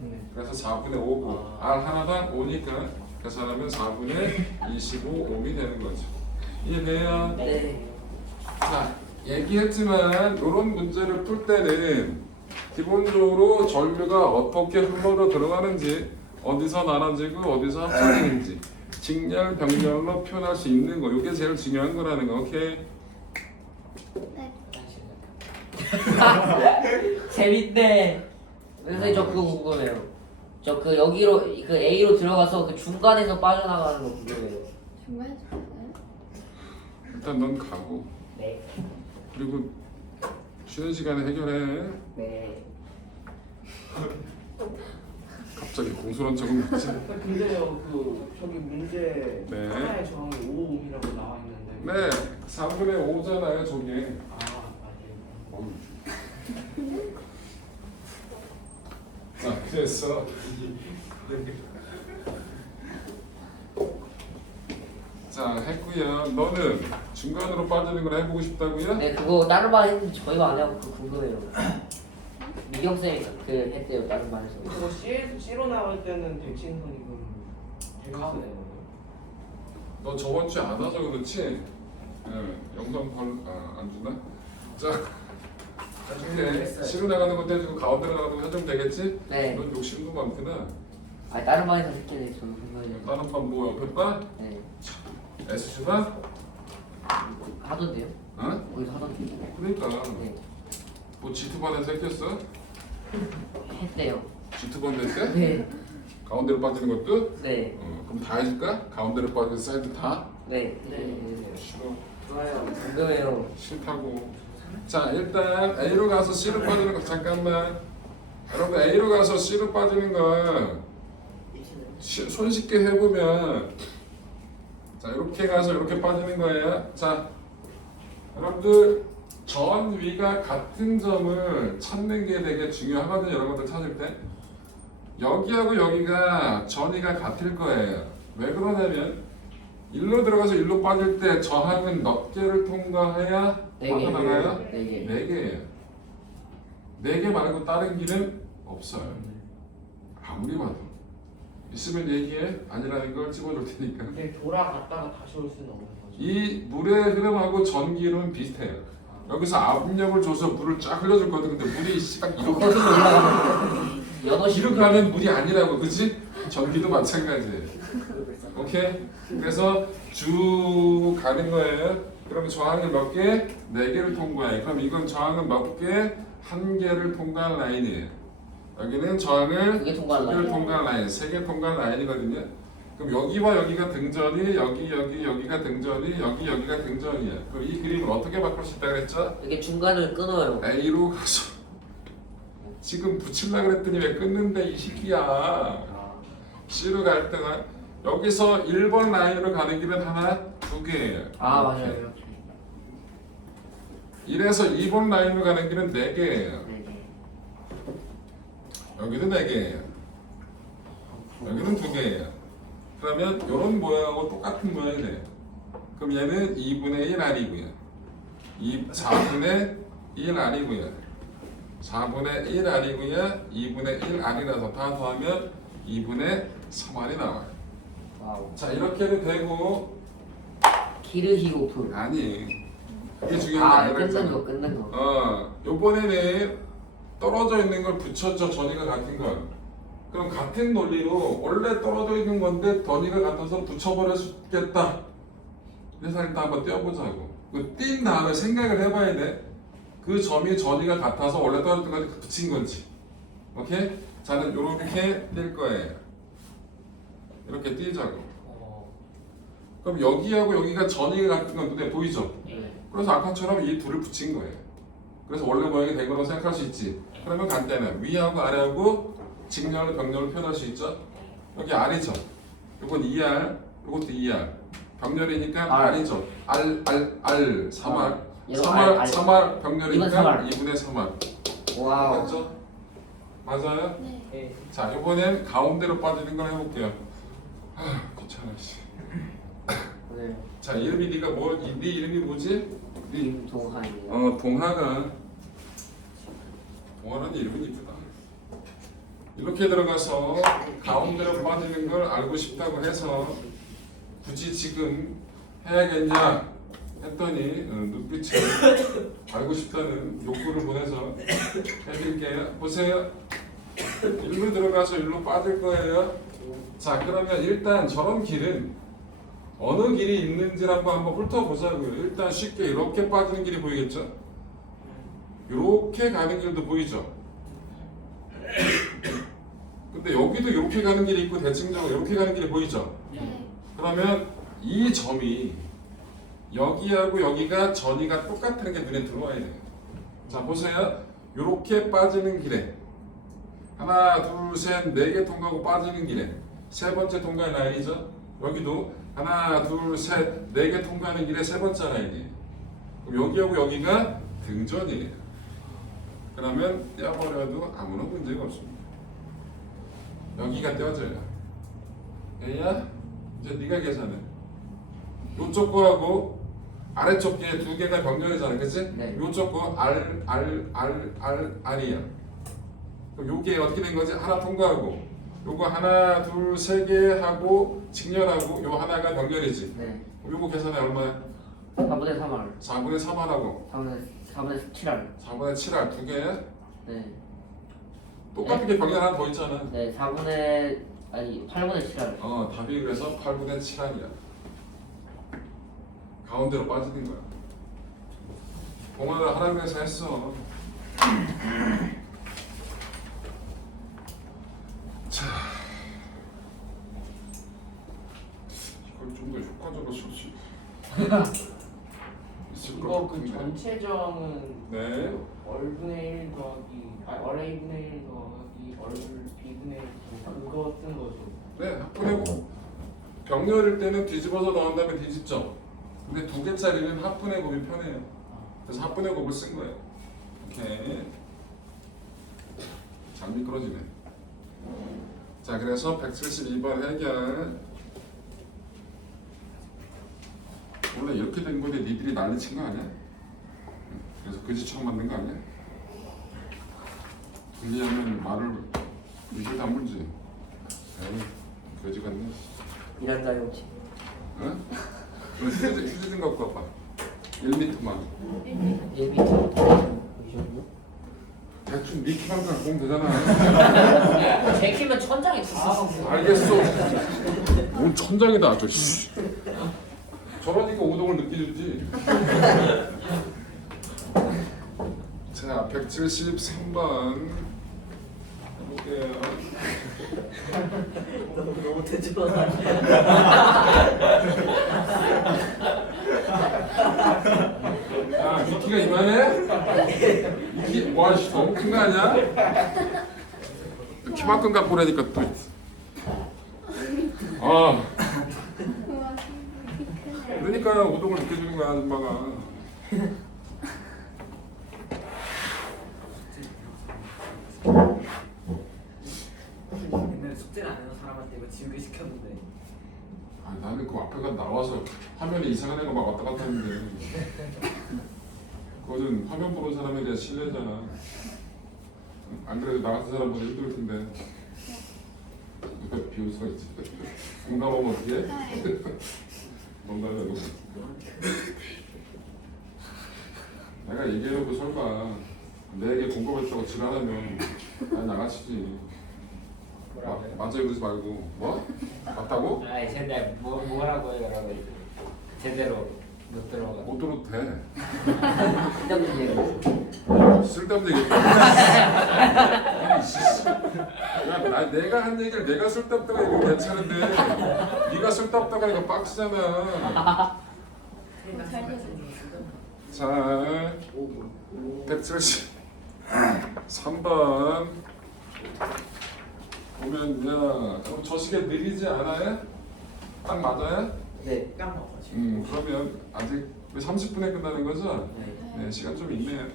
네. 그래서 4분의 5고 R 하나당 5니까 계산하면 4분의 25 옴이 되는 거죠. 이해돼요? 네 자, 얘기했지만 이런 문제를 풀 때는 기본적으로 전류가 어떻게 흘러서 들어가는지 어디서 나눠지고 어디서 합쳐지는지 직렬, 병렬로 표현할 수 있는 거 이게 제일 중요한 거라는 거. 오케이? 네. 재밌네 선생님 저 그거 궁금해요 저 그 여기로 그 A로 들어가서 그 중간에서 빠져나가는 거 궁금해요 중간에 줬어요? 일단 넌 가고 네 그리고 쉬는 시간에 해결해. 네. 갑자기 공손한 척은 뭐지? 근데요 그 저기 문제 네. 하나의 저항이 5옴이라고 나와 있는데. 네, 3분의 5잖아요, 저게. 아 맞아요. 자, 그래서 자, 했고요. 너는 중간으로 빠지는 걸 해보고 싶다고요? 네, 그거 다른 반 했는데 저희가 안 해갖고 그거 궁금해요. 미경 쌤이 그 했대요, 다른 반에서. 그거 C로 나올 때는 백신선이 그럼 재밌어요. 너 저번 주에 안 하자 그렇지? 네, 영상 안 주나? 자, 이렇게 시로 나가는 것도 해주고 가운데로 나가는 거 해주면 되겠지? 네. 넌 욕심도 많구나. 아, 다른 반에서 했길래 저는 궁금해요. 다른 반 뭐 옆에 반? 네, S주 반? 하던데요? 어? 거기서 하던데요? 그러니까 네, 뭐 G2 반에서 했겠어? 했대요. G2 반 됐대? 네, 가운데로 빠지는 것도? 네, 그럼 다 해줄까? 가운데로 빠지는 사이드 다? 네, 네. 싫어. 좋아요. 궁금해요. 싫다고. 자, 일단 A로 가서 C로 빠지는 거 잠깐만. 여러분 A로 가서 C로 빠지는 거 손쉽게 해보면 자, 이렇게 가서 이렇게 빠지는 거예요. 자, 여러분들 전 위가 같은 점을 찾는 게 되게 중요하거든요. 여러분들 찾을 때 여기하고 여기가 전위가 같을 거예요. 왜 그러냐면 일로 들어가서 일로 빠질 때 저항은 몇 개를 통과해야 네 개. 빠져나가요? 네 개. 4개예요. 4개 말고 다른 길은 없어요. 아무리 봐도 있으면 얘기해. 아니라는 걸 찍어줄 테니까. 근데 돌아갔다가 다시 올 수는 없는 거죠. 이 물의 흐름하고 전기는 비슷해요. 여기서 압력을 줘서 물을 쫙 흘려줄 거든. 근데 물이 딱 이렇게 거기서 올라가면 8시 이렇게 가면 물이 아니라고, 그치? 전기도 마찬가지예요. 오케이? 그래서 쭉 가는 거예요. 그러면 저항을 몇 개? 4개를 통과해. 그럼 이건 저항은 몇 개? 1개를 통과한 라인이에요. 여기는 저항을 2개 통과한 2개를 라인. 통과한 라인, 3개 통과한 라인이거든요. 그럼 여기와 여기가 등전이, 여기가 등전이, 여기가 등전이야. 그럼 이 그림을 어떻게 바꿀 수 있다 그랬죠? 이게 중간을 끊어요. A로 가서 지금 붙일라 그랬더니 왜 끊는데 이 시기야. C로 갈 때는 여기서 1번 라인으로 가는 길은 하나, 2개예요. 아, 맞아요. 이렇게. 이래서 2번 라인으로 가는 길은 4개예요. 네 개. 여기도 4개예요. 여기는 2개예요. 그러면 이런 모양하고 똑같은 모양이 돼요. 그럼 얘는 2분의 1 R이고요. 4분의 1 R이고요. 4분의 1 R이고요. 2분의 1 R이라서 다 더하면 2분의 3R이 나와요. 와우. 자, 이렇게 해도 되고 키르히오프. 아니 그게 중요한 게 아, 아니라 끝난 거, 끝난 거. 요번에는 떨어져 있는 걸 붙였죠. 전위가 같은 걸. 그럼 같은 논리로 원래 떨어져 있는 건데 전위가 같아서 붙여버렸겠다. 그래서 일단 한번 떼어보자고. 띈 다음에 생각을 해봐야 돼. 그 점이 전위가 같아서 원래 떨어졌던 거지 붙인 건지. 오케이? 자는 요렇게 뗄 거예요. 이렇게 띄자고. 그럼 여기하고 여기가 전위가 같은 건 눈에 보이죠? 네. 그래서 아까처럼 이 둘을 붙인 거예요. 그래서 원래 모양이 된 거라고 생각할 수 있지. 그러면 간단해. 위하고 아래하고 직렬, 병렬을 표현할 수 있죠. 여기 R이죠. 이건 2R, 이것도 2R. 병렬이니까 R. R이죠. R, 3R. 얘도 3R, R. 3R 병렬이니까 2분의 3R. 2분의 3R. 와우. 맞죠? 맞아요? 네. 네. 자, 이번엔 가운데로 빠지는 걸 해볼게요. 귀찮아, 씨. 네. 자, 이름이 네가 뭐? 네 이름이 뭐지? 김동한이요. 동하가. 동하라는 이름은 이쁘다. 이렇게 들어가서 가운데로 빠지는 걸 알고 싶다고 해서 굳이 지금 해야겠냐 했더니 눈빛에 알고 싶다는 욕구를 보내서 해드릴게요. 보세요. 일로 들어가서 일로 빠질 거예요. 자, 그러면 일단 저런 길은 어느 길이 있는지를 한번 훑어보자고요. 일단 쉽게 이렇게 빠지는 길이 보이겠죠? 이렇게 가는 길도 보이죠? 근데 여기도 이렇게 가는 길이 있고 대칭적으로 이렇게 가는 길이 보이죠? 네. 그러면 이 점이 여기하고 여기가 전위가 똑같다는 게 눈에 들어와야 돼요. 자, 보세요. 이렇게 빠지는 길에 하나, 둘, 셋, 네 개 통과하고 빠지는 길에 세 번째 통과의 라인이죠. 여기도 하나, 둘, 셋, 네 개 통과하는 길에 세 번째 라인이에요. 그럼 여기하고 여기가 등전이에요. 그러면 떼어버려도 아무런 문제가 없습니다. 여기가 떼어져요. 얘야, 이제 네가 계산해. 요쪽 거하고 아래쪽 게 두 개가 병렬이잖아, 그치? 네. 요쪽 거 R이야. 그럼 요게 어떻게 된 거지? 하나 통과하고 요거 하나, 둘, 세 개 하고 직렬하고 요 하나가 병렬이지. 네. 그럼 요거 계산해 얼마야? 4분의 3R. 4분의 3R하고 4분의 7R. 4분의 7R 두 개. 네. 똑같은 게 병렬 하나 더 있잖아. 네. 8분의 7R. 답이 그래서 8분의 7R이야. 가운데로 빠지는 거야. 공원을 하라고 해서 했어. 자, 이걸 좀 더 효과적으로 쓸 수 있을 것 이거 그 같은데. 전체정은 네. 얼분의 1 더하기 얼의 2분의 1 더하기 얼 b분의 1 그거 쓴 거죠. 네, 합분해고 병렬일 때는 뒤집어서 넣은 다음에 뒤집죠. 근데 두 개짜리는 합분해 곱이 편해요. 그래서 합분해 곱을 쓴 거예요. 이렇게 잘 미끄러지네. 자, 그래서 172번 해결. 원래 이렇게 된 건데 니들이 난리친 거 아니야? 그래서 그지처럼 만든 거 아니야? 분리하면 말을 이게 다 물지. 에이, 거지 같네. 이란다 용치. 응? 그럼 휴지 좀 갖고 와봐. 1m만. 1m. 이 정도? 대충 미키만 갖고 오면 되잖아. 제 키면 천장에 두 알겠어. 뭔 천장이다 아주. 씨. 저러니까 우동을 늦게 주지. 자, 173번 해볼게요. 너무 대충하다. 야, 미키가 이만해? 미키, 와, 씨, 너무 큰 거 아니야? 키만큼 갖고 오라니까 또. 우와, 그러니까 우동을 늦게 주는 거야, 아줌마가. 옛날에 숙제를 안 해서 사람한테 이거 지우개 시켰는데. 아, 나는 그 앞에가 나와서 화면에 이상한 애가 막 왔다 갔다 하는데 그거는 화면 보는 사람에 대한 신뢰잖아. 안 그래도 나 같은 사람보다 힘들 텐데 누가 비울 수가 있지. 공감하면 어떻게 해? 농담이라고. 내가 얘기해놓고 설마 내게 공감했다고 지랄하면 난 나가시지. 맞아요, 그러지 말고. 뭐? 맞다고? 아, 제대로 뭐라고 해요, 여러분? 제대로 못 들어가. 못 들어도 돼. 쓸데없는 얘기. 쓸데없는 얘기. 야, 내가 한 얘기를 내가 쓸데없다고 하니까 괜찮은데 네가 쓸데없다고 하니까 빡치잖아. 자, 173번 보면 야, 저 시계 느리지 않아요? 딱 맞아요? 네. 깜빡하지. 그러면 아직 30분에 끝나는 거죠? 네. 네, 시간 좀 있네요.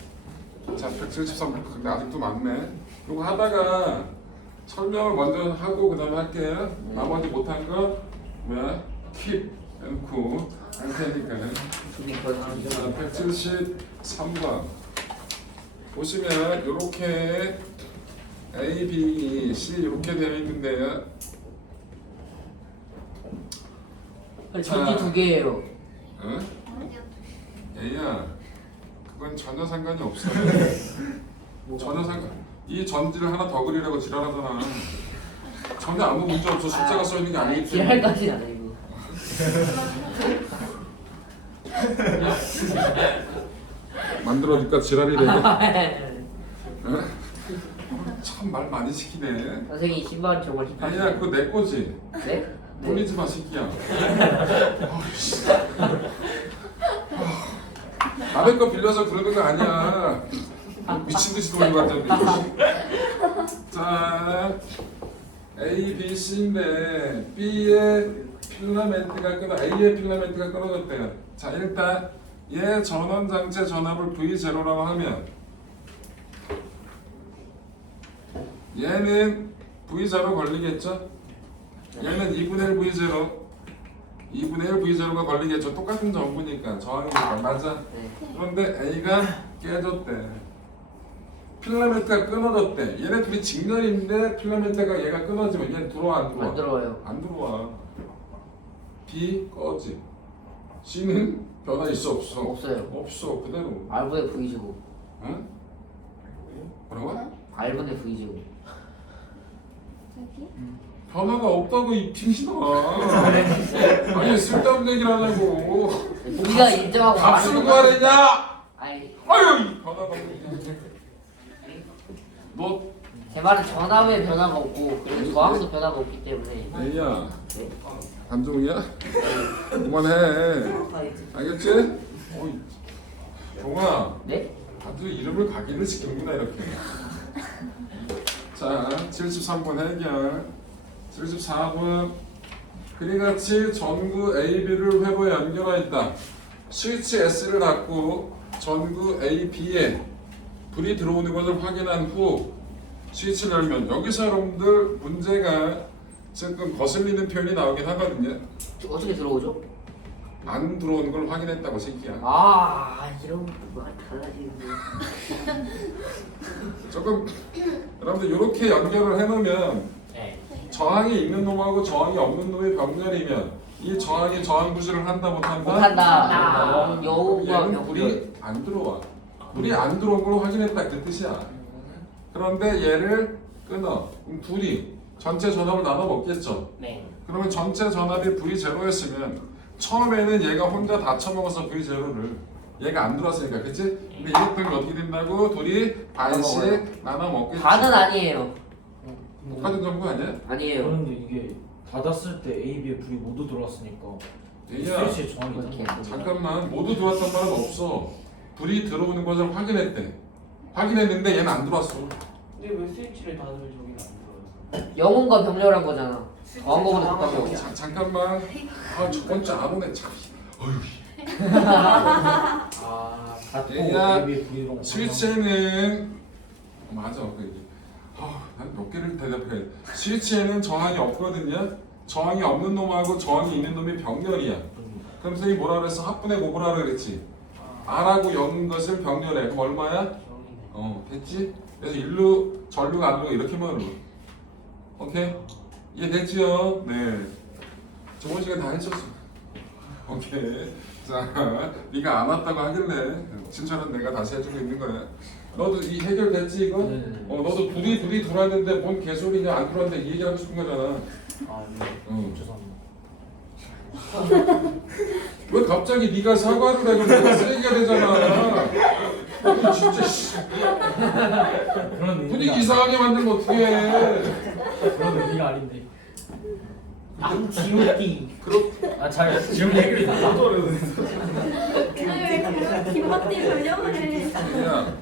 자, 173번 근데 아직도 많네. 이거 하다가 설명을 먼저 하고 그 다음에 할게요. 나머지 못한 거 뭐야? 킵 해놓고 할 테니까. 자, 173번 보시면 이렇게 A, B, C 이렇게 되어 있는데요. 전지 두 개예요. 어? 얘야, 그건 전혀 상관이 없어. 전혀 상관. 이 전지를 하나 더 그리라고 지랄하잖아. 전혀 아무 문제 없어. 숫자가 써 있는 게 아니기 때문에. 지랄까지는 아니고. 만들어니까 지랄이 되게. 네. 참 말 많이 시키네. 선생님 신발 저걸 힙하시네. 아니야, 그거 내 거지. 네? 돌리지 마, 새끼야. 아이씨. 남의 거 빌려서 그러는 거 아니야. 미친 듯이 돌리고 왔잖아. 자, A, B, C인데 B의 필라멘트가 끊어 A의 필라멘트가 끊어졌대요. 자, 일단 얘 전원장체 전압을 V0라고 하면 얘는 V0 걸리겠죠? 얘는 2분의 1 V0 2분의 1 V0가 걸리겠죠? 똑같은 전구니까 저항이니까 맞아? 네. 그런데 A가 깨졌대. 필라멘트가 끊어졌대. 얘네 둘이 직렬인데 필라멘트가 얘가 끊어지면 얘는 들어와 안 들어와? 안 들어와요. 안 들어와. B 꺼지. C는 변화 있어 없어? 없어요. 없어 그대로. R분의 V제곱. 응? 뭐라고? R분의 V제곱. 저기? 변화가 없다고 이 빙신아. 아니 쓸데없는 얘기를 하냐고. 우리가 인정하고 값을 말하는 구하려냐? 아니, 아유 변화가 없네. 너 제 말은 전압에 변화가 없고 그리고 저항도 변화가 없기 때문에. A야 네. 감정이야? 그만해. 알겠지? 어이, 종아 네? 아주 이름을 각인을 시키는구나 이렇게. 자 73번 해결. 74번 그리같이 전구 AB를 회로에 연결하였다. 스위치 S를 닫고 전구 AB에 불이 들어오는 것을 확인한 후 스위치를 열면 여기서 여러분들 문제가 지금 거슬리는 표현이 나오긴 하거든요. 어떻게 들어오죠? 안 들어오는 걸 확인했다고 새끼야. 아, 이런 거 달라지는데. 조금 여러분들 이렇게 연결을 해놓으면 네. 저항이 있는 놈하고 저항이 없는 놈의 병렬이면 이 저항이 저항 구실을 한다 못한다? 못한다. 여우가 얘는 병렬. 불이 안 들어와. 불이 안 들어온 걸 확인했다 그 뜻이야. 그런데 얘를 끊어. 그럼 불이 전체 전압을 나눠 먹겠죠. 네. 그러면 전체 전압이 V0였으면 처음에는 얘가 혼자 다 처먹어서 V0를 얘가 안 들어왔으니까 그치? 근데 이렇게 되면 어떻게 된다고? 둘이 반씩 나눠 먹겠지. 반은 아니에요. 똑같은 정보 아니야? 아니에요. 그런데 이게 닫았을 때 A, B에 불이 모두 들어왔으니까 얘야 스위치의 저항이 이렇게. 있잖아. 잠깐만 모두 들어왔단 말은 없어. 불이 들어오는 것을 확인했대. 확인했는데 얘는 안 들어왔어. 근데 왜 스위치를 닫으면 저기는 안 들어요? 영혼과 병렬한 거잖아. 더한 거보다 곱하기 없 잠깐만. 아 첫 번째 안 오네 참. 어휴. 아, 닫고 얘야, A, B에 불이 들어온 거 스위치에는 맞아 그 얘기. 난 몇 개를 대답해야 돼. 스위치에는 저항이 없거든요. 저항이 없는 놈하고 저항이 있는 놈이 병렬이야. 그럼 선생님이 뭐라 그랬어? 합분의 곱을 그랬지. R하고 0인 것을 병렬해. 그럼 얼마야? 저기네. 됐지? 그래서 일루 전류가 안 들어가 이렇게 말로. 오케이? 이해됐지요? 네. 저번 시간 다 했었어. 오케이. 자, 네가 안 왔다고 하길래 친절한 내가 다시 해주고 있는 거야. 너도 이 해결됐지 이거? 네네네. 너도 둘이 들어왔는데 뭔 개소리냐 안 들어왔는데 이 얘기하고 싶은 거잖아. 아, 네. 응. 죄송합니다. 왜 갑자기 네가 사과를 해? 내가 쓰레기가 되잖아. 아니, 진짜 씨. 그런 의미가 분위기 이상하게 만들면 어떡해. 그런 의미가 아닌데. 지우기. 잘 지금 해결이 다 아니 왜 김밥띠 변형을 해? 야,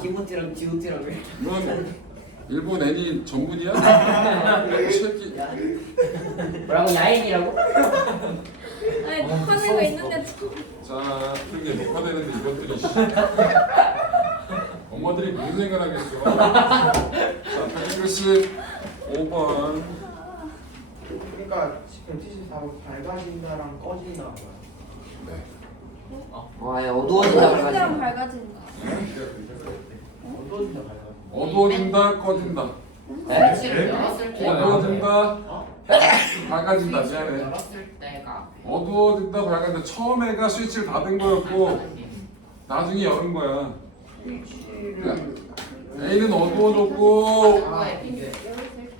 기모티랑 지우티랑 왜? 넌 일본 애니 전문이야? 이 새끼. 뭐라고 야인이라고? 아니 녹화되고 있는데 자, 그게 녹화되는데 이것들이 씨. 엄마들이 무슨 생각을 하겠어? 자, 175번. 그러니까 지금 74번 밝아진다랑 꺼진다. 네. 아, 어두워진다 어두워진다랑 그래가지고. 밝아진다. 어두워진다 밝아진다. 어두워진다, 꺼진다. 스위치를 열었을 때. 어두워진다, 밝아진다. 미안해. 열었을 때가. 어두워진다, 밝아진다. 처음에가 스위치를 닫은 거였고 나중에 여는 거야. A는 어두워졌고 과거에 비교해.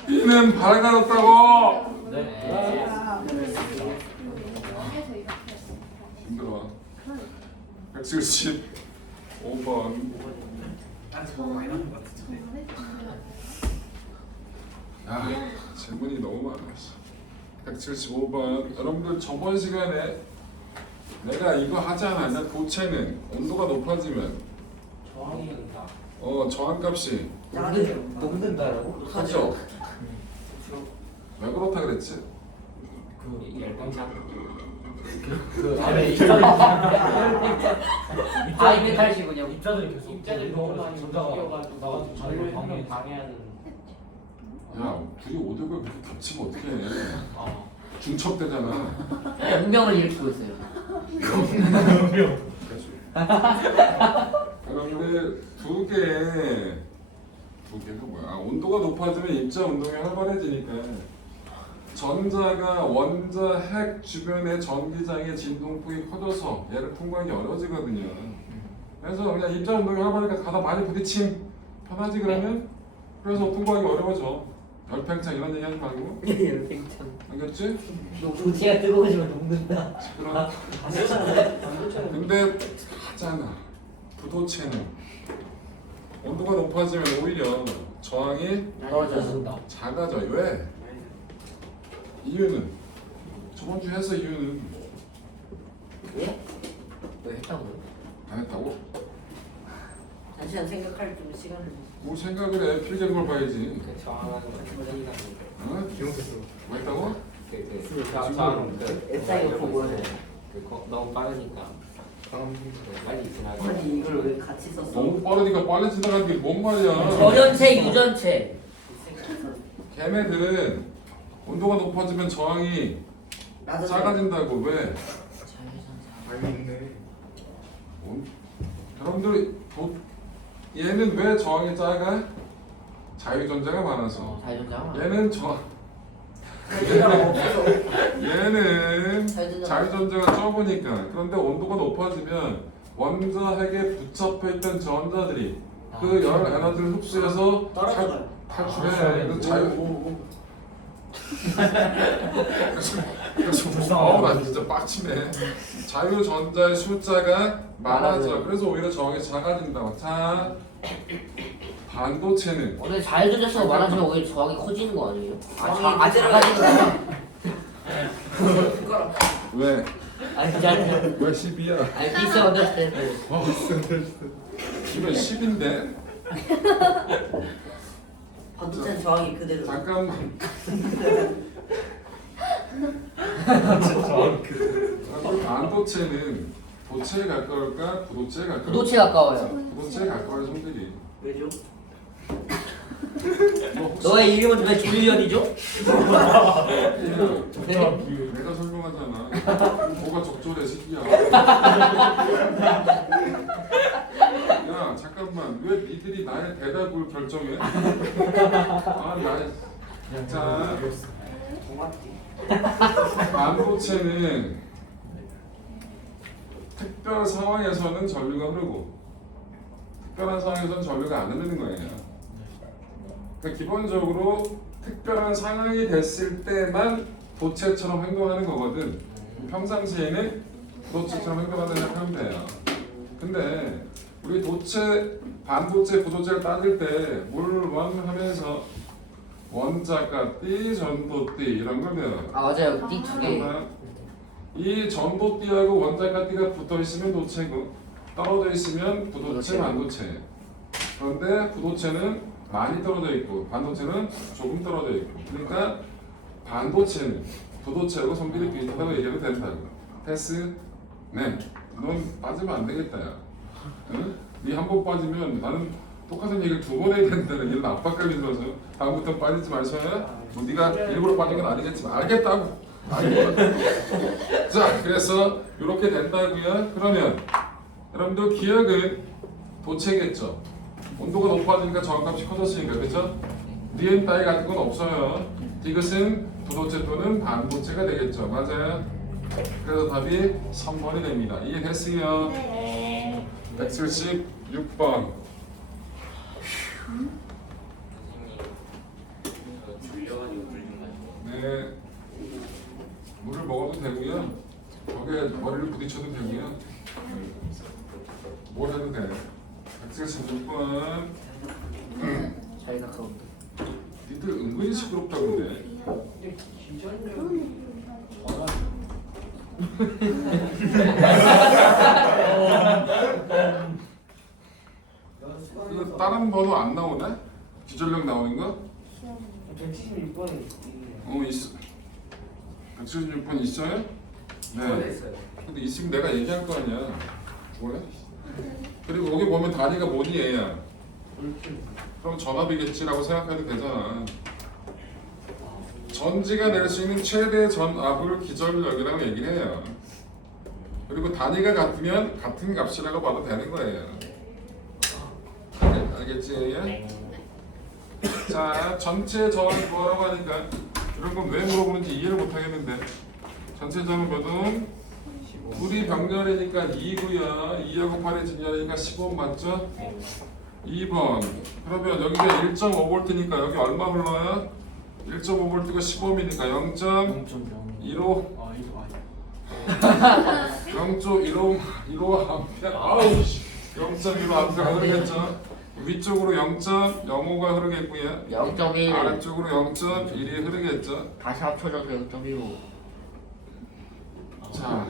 B는 밝아졌다고. 네. 힘들어. 175번. 야, 질문이 너무 많아. 175번. 여러분들 저번 시간에 내가 이거 하지 않았냐? 고체는 온도가 높아지면 저항이 된다. 저항값이 녹는다라고? 크죠? 왜 그렇다 그랬지? 그 안에 입자들이 아 이게 탈시군요. 입자들이 계속 입자들이 너무 많이 전자가 바뀌어가지고 나가지고 자기가 전류를 방해. 방해하는. 야, 둘이 오디오가 그렇게 겹치면 어떡해. 아. 중첩되잖아. 운명을 일으키고 있어요. 그런데 두 개가 뭐야? 온도가 높아지면 입자 운동이 활발해지니까 전자가 원자 핵 주변의 전기장의 진동폭이 커져서 얘를 통과하기 어려워지거든요. 그래서 그냥 입자 운동이 활발하니까 가다 많이 부딪힘 편하지 그러면 그래서 통과하기 어려워져. 열팽창 이런 얘기 하지 말고. 열팽창. 알겠지? 도체가 뜨거워지면 녹는다. 그럼 근데 하잖아. 부도체는 온도가 높아지면 오히려 저항이 떨어진다. 작아져요. 왜? 이유는 저번 주 해서 이유는 예? 왜 했다고요? 안 했다고? 잠시만 생각할 좀 시간을 뭐 생각을 해. 필기하는 걸 봐야지. 그 저항하는 거 생각합니다. 어? 뭐 했다고? 저항 SI가 보고는 너무 빠르니까 빨리 지나가. 아니 이걸 왜 같이 썼어? 너무 빠르니까 빨리 지나가는 게 뭔 말이야? 저전체 유전체. 걔네들은 온도가 높아지면 저항이 작아진다고. 왜? 여러분들 얘는 왜 저항이 작아? 자유전자가 많아서. 자유전자. 얘는 저항. 자유전자가 없어서 얘는 자유전자. 자유전자가 적으니까. 그런데 온도가 높아지면 원자 핵에 붙잡혀 있던 전자들이 그 열 에너지를 흡수해서 떨어져가요. 탈출해. 그 자유. 그래서 나 진짜 빡치네. 자유전자의 숫자가 많아져. 그래서 오히려 저항이 작아진다고. 자, 반도체는 근데 자유전자 수가 많아지면 오히려 저항이 커지는 거 아니에요? 저항이 작아지는 그거랑 왜? 아니 진짜 왜 10이야? 아니 비슷 언더스탠드. 지금 10인데? 반도체는 저항이 그대로. 잠깐만. 반도체는 도체에 가까울까? 부도체에 가까울까? 부도체 가까워요. 부도체에 가까워요, 성들이. 왜죠? 너의 이름은 왜 줄리언이죠? 내가 설명하잖아. 뭐가 적절해, 새끼야. 야, 잠깐만. 왜 니들이 나의 대답을 결정해? 나의. 자, 반도체는 특별 상황에서는 전류가 흐르고 특별한 상황에서는 전류가 안 흐르는 거예요. 그러니까 기본적으로 특별한 상황이 됐을 때만 도체처럼 행동하는 거거든. 평상시에는 도체처럼 행동한다고 생각하면 돼요. 근데 우리 도체, 반도체, 부도체를 따질 때 물원 하면서 원자가 띠, 전도띠 이런 거면 아 맞아요. 띠 두 개. 이 전도띠하고 원자가 띠가 붙어 있으면 도체고 떨어져 있으면 부도체, 반도체. 그런데 부도체는 많이 떨어져 있고 반도체는 조금 떨어져 있고. 그러니까 반도체는 부도체하고 성질이 비슷하다고 얘기해도 된다고. 패스? 네. 넌 빠지면 안 되겠다 야. 응? 네 한 번 빠지면 나는 똑같은 얘기를 두 번 해야 된다는 이런 압박감이 들어서 다음부터 빠지지 마셔야. 뭐 네가 일부러 빠진 건 아니겠지만 알겠다고. 자, 그래서 이렇게 된다고요. 그러면 여러분들 기억은 도체겠죠. 온도가 높아지니까 저항값이 커졌으니까, 그렇죠? 니은 따위 같은 건 없어요. 이것은 부도체 또는 반도체가 되겠죠. 맞아요? 그래서 답이 3번이 됩니다. 이해됐어요? 네. 176번. 졸려가지고 물린 거. 네. 물을 먹어도 되고요. 거기에 머리를 부딪혀도 되고요. 뭘 해도 돼. 176번. 잘 가까운데. 니들 은근히 시끄럽다던데. 근데 기전력이 그 다른 다른 번호 안 나오나? 기절력 나오는 거? 176번에 있어. 176번 있어요? 네. 있어요. 근데 있으면 내가 얘기할 거 아니야. 뭐야? 그리고 여기 보면 단위가 뭐니 얘야? 그럼 전압이겠지라고 생각해도 되잖아. 전지가 낼 수 있는 최대 전압을 기절력이라고 얘기를 해요. 그리고 단위가 같으면 같은 값이라고 봐도 되는 거예요. 알겠지? 얘야? 자, 전체 저항이 뭐라고 하니까 이런 건 왜 물어보는지 이해를 못 하겠는데 전체 저항은 몇옴? 둘이 병렬이니까 2고요. 2하고 8이 직렬이니까 15옴 맞죠? 2번. 그러면 여기가 1.5V니까 여기 얼마 흘러요? 1.5V가 15옴이니까 0.15 아 이거 아니야. 0.15 암페어. 아우 0.15 암페어가 흐르겠죠? 위쪽으로 0.05가 흐르겠고요. 0.1 아래쪽으로 0.1이 흐르겠죠? 다시 합쳐져서 0.15. 자,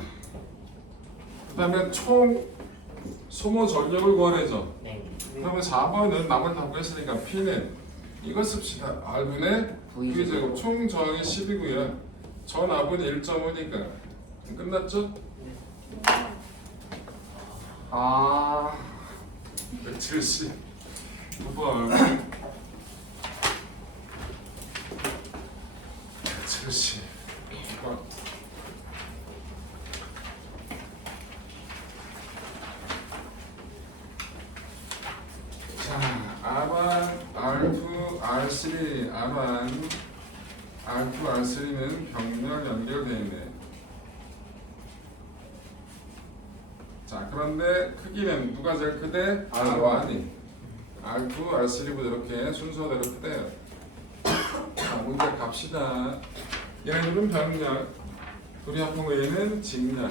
그다음에 총 소모 전력을 구하래죠. 네. 그러면 4번은 나머지 다 구했으니까 P는 이거 씁시다. R분의 V제곱 총 저항이 10이고요. 전압은 1.5니까 끝났죠? 아 170 9번 170 9번 자, R1, R2, R3, R1, R2, R3는 병렬 연결되어 있네. 자, 그런데 크기는 누가 제일 크대? R1이. R2, R3보다 이렇게 순서대로 크대요. 자, 문제 갑시다. 얘네들은 병렬, 둘이 합한 거 얘는 직렬.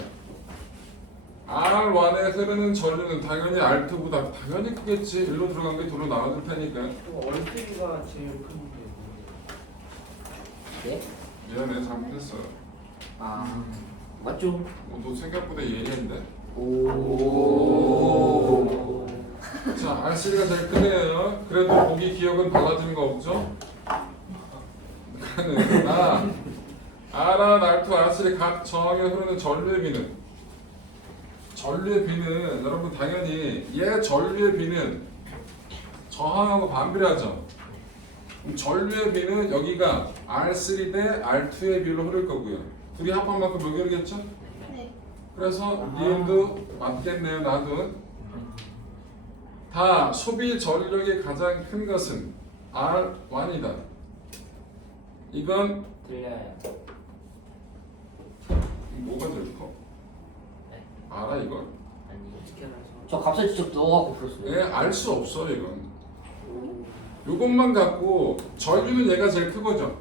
R1에 흐르는 전류는 당연히 R2보다 당연히 크겠지. 일로 들어간 게 도로 나와줄 테니까. 얼핏이가 제일 큰데. 네? 미안해, 잘못했어. 아 맞죠? 너 생각보다 예리한데. 오. 자, R3가 제일 크네요. 그래도 보기 기억은 달라지는 거 없죠? 그러나 R1, R2, R3 각 저항에 흐르는 전류의 비는 여러분 당연히 얘 전류의 비는 저항하고 반비례하죠. 그럼 전류의 비는 여기가 R3 대 R2의 비로 흐를 거고요. 둘이 합한 만큼 여기 흐르겠죠? 네. 그래서 니은도 맞겠네요. 나도. 다 소비 전력이 가장 큰 것은 R1이다. 이건 들려요. 뭐가 제일 커? 네. 알아 이걸? 아니 저 갑자기 직접 넣어갖고 풀었어요. 예, 알 수 없어 이건. 요것만 갖고 전류는 얘가 제일 크거죠.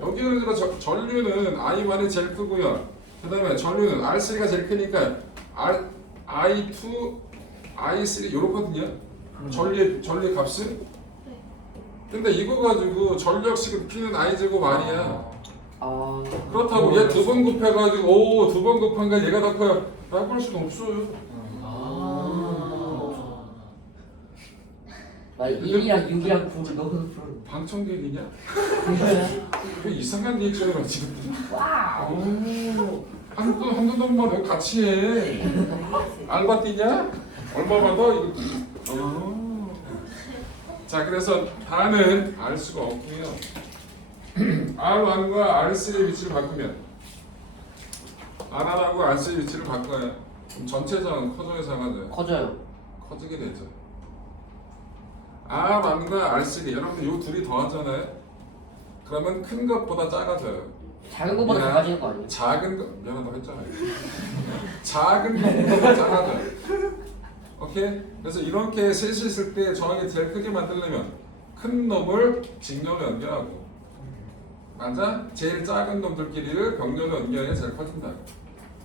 여기는 전류는 I1이 제일 크고요. 그 다음에 전류는 R3가 제일 크니까 I2, I3 요렇거든요. 전류의 값은. 근데 이거 가지고 전력식은 P는 I제곱 아니야. 아 그렇다고 얘 두 번 곱해가지고 오 두 번 곱한가 얘가 더 커요 라고 할 수는 없어요. 나 1이랑 6이랑 9를 넣어서 풀었는데. 방청객이냐? 왜 이상한 리액션을 하지? 와우 한두 번만 왜 같이 해? 알바 뛰냐? 얼마 받아? 이거. 자, 그래서 다는 알 수가 없고요. R1과 R3의 위치를 바꾸면 R1하고 R3의 위치를 바꿔요. 그럼 전체 저항은 커져요, 작아져요? 커져요. 커지게 되죠. R1과 R3 여러분들 요 둘이 더하잖아요. 그러면 큰 것보다 작아져요. 작은 것보다 미안. 작아지는 거 아니에요? 작은 것 미안하다고 했잖아요. 작은 것보다 작아져요. 오케이? 그래서 이렇게 셋이 있을 때 저항이 제일 크게 만들려면 큰 놈을 직렬로 연결하고 맞아? 제일 작은 놈들끼리를 병렬로 연결해야 제일 커진다.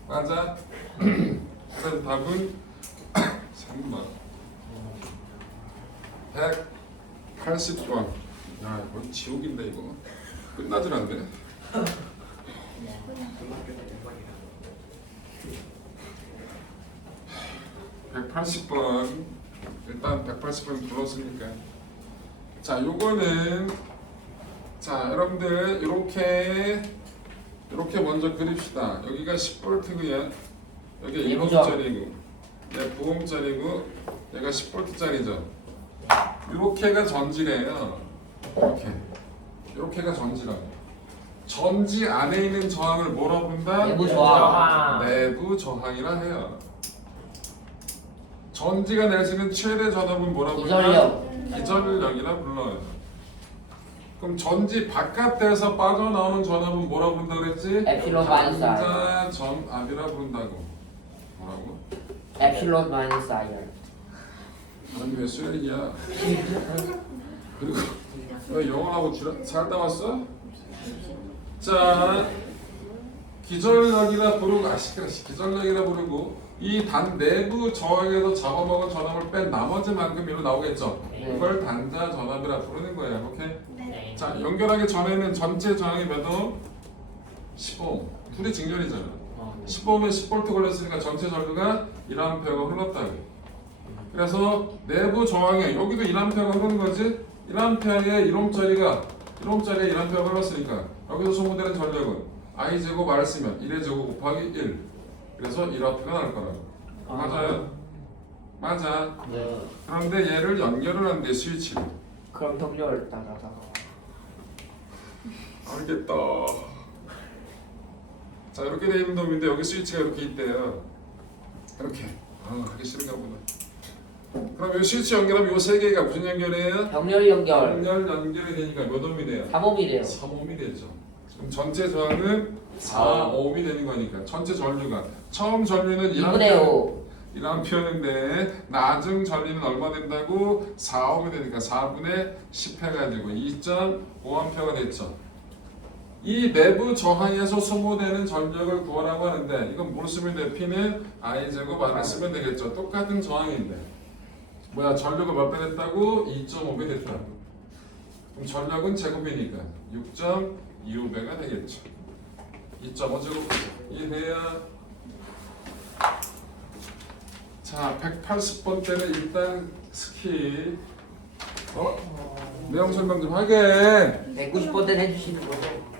맞아? 그래서 답은 3번 180번. 야 이거 지옥인데 이거 끝나질 않네. 180번 일단 180번 불렀으니까. 자, 요거는 자, 여러분들 이렇게 먼저 그립시다. 여기가 10V고요. 여기 1V짜리고, 얘 9V짜리고, 얘가 10V짜리죠. 이렇게가 전지래요. 이렇게가 전지라고. 전지 안에 있는 저항을 뭐라 부른다? 내부 저항. 내부 저항이라 해요. 전지가 낼 수 있는 최대 전압은 뭐라 부른다? 기전력. 기전력이라 불러요. 그럼 전지 바깥에서 빠져나오는 전압은 뭐라 부른다 그랬지? 에필론 마이너스 I. 단자 전압이라 부른다고. 뭐라고? 에필론 마이너스 I. 아니 왜 수련이야? 그리고 너 영어하고 살다 왔어? 자, 기전력이라 부르고 기전력이라 부르고 이 단 내부 저항에서 잡아먹은 전압을 뺀 나머지만큼 이로 나오겠죠. 네. 이걸 단자 전압이라 부르는 거예요. 오케이? 네. 자, 연결하기 전에는 전체 저항이 몇 옴? 10옴. 둘이 직렬이잖아. 10옴에 10V 걸렸으니까 전체 전류가 1A가 흘렀다고. 그래서 내부 저항에 여기도 1A가 흐르는 거지. 1A에 1옴짜리에 1A가 흘렀으니까 여기서 소모되는 전력은 I 제곱 R 쓰면 1의 제곱 곱하기 1. 그래서 1A가 나올 거라고. 맞아요? 맞아. 네. 그런데 얘를 연결을 하는데 스위치를. 그럼 동료를 따라서. 알겠다. 자, 이렇게 돼 있는 놈인데 여기 스위치가 이렇게 있대요. 이렇게. 하기 싫은가 보다. 그럼 이 스위치 연결하면 이 세 개가 무슨 연결이에요? 병렬 연결. 연결이 되니까 몇 옴이 돼요? 3옴이래요. 3옴이 되죠. 그럼 전체 저항은 4옴이 되는 거니까 전체 전류가 처음 전류는 2분의 5. 1A인데 나중 전류는 얼마 된다고? 4옴이 되니까 4분의 10 해가지고 2.5A가 됐죠. 이 내부 저항에서 소모되는 전력을 구하라고 하는데 이건 뭘 쓰면 돼? P는 I 제곱 R을 쓰면 되겠죠. 똑같은 저항인데 뭐야 전력을 몇 배 됐다고? 2.5배 됐다. 그럼 전력은 제곱이니까 6.25배가 되겠죠. 2.5제곱 이해돼요? 자, 180번 때는 일단 스킵. 내용 설명 좀 하게. 190번대는 해주시는 거죠?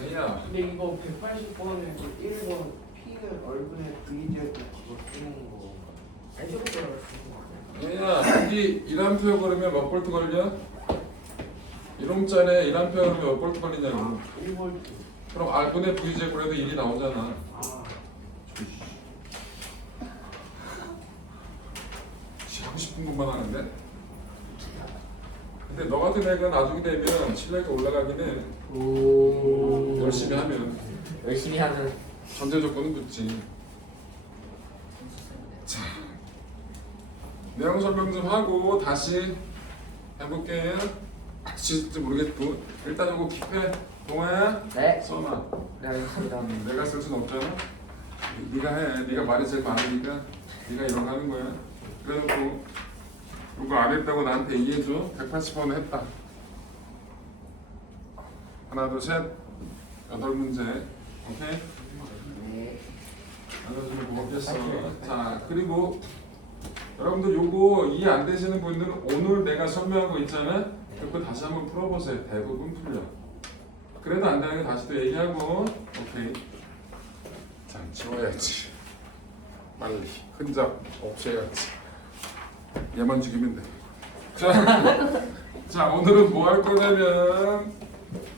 아니야. 근데 이거 180번에서 1번 P는 얼분의 V제곱 그거 쓰는 거. 아니야. 여기 1A 걸으면 몇 볼트 걸려? 1옴짜리에 1A 걸으면 몇 볼트 걸리냐고. 1V. 그럼 R분의 V제곱 해도 1이 나오잖아. 아, 하고 싶은 것만 하는데. 근데 너 같은 애가 나중에 되면 실력이 올라가긴 해. 오. 열심히 하면. 열심히 하면. 전제 조건은 붙지. 자, 내용 설명 좀 하고 다시 해볼게요. 아실지 모르겠고 일단 이거 킵해. 동아야, 네. 써놔. 네, 알겠습니다. 내가 쓸 순 없잖아. 네가 해. 네가 말이 제일 많으니까 네가 이런 거 하는 거야. 그래놓고 이거 안 했다고 나한테 이해해줘. 180번 했다. 하나, 둘, 셋. 8문제. 오케이? 네. 알려주면 고맙겠어. 자, 그리고 여러분들 요거 이해 안 되시는 분들은 오늘 내가 설명하고 있잖아. 그거 다시 한번 풀어보세요. 대부분 풀려. 그래도 안 되는 거 다시 또 얘기하고. 오케이. 자, 지워야지. 빨리 흔적 없애야지. 얘만 죽이면 돼. 자, 오늘은 뭐 할 거냐면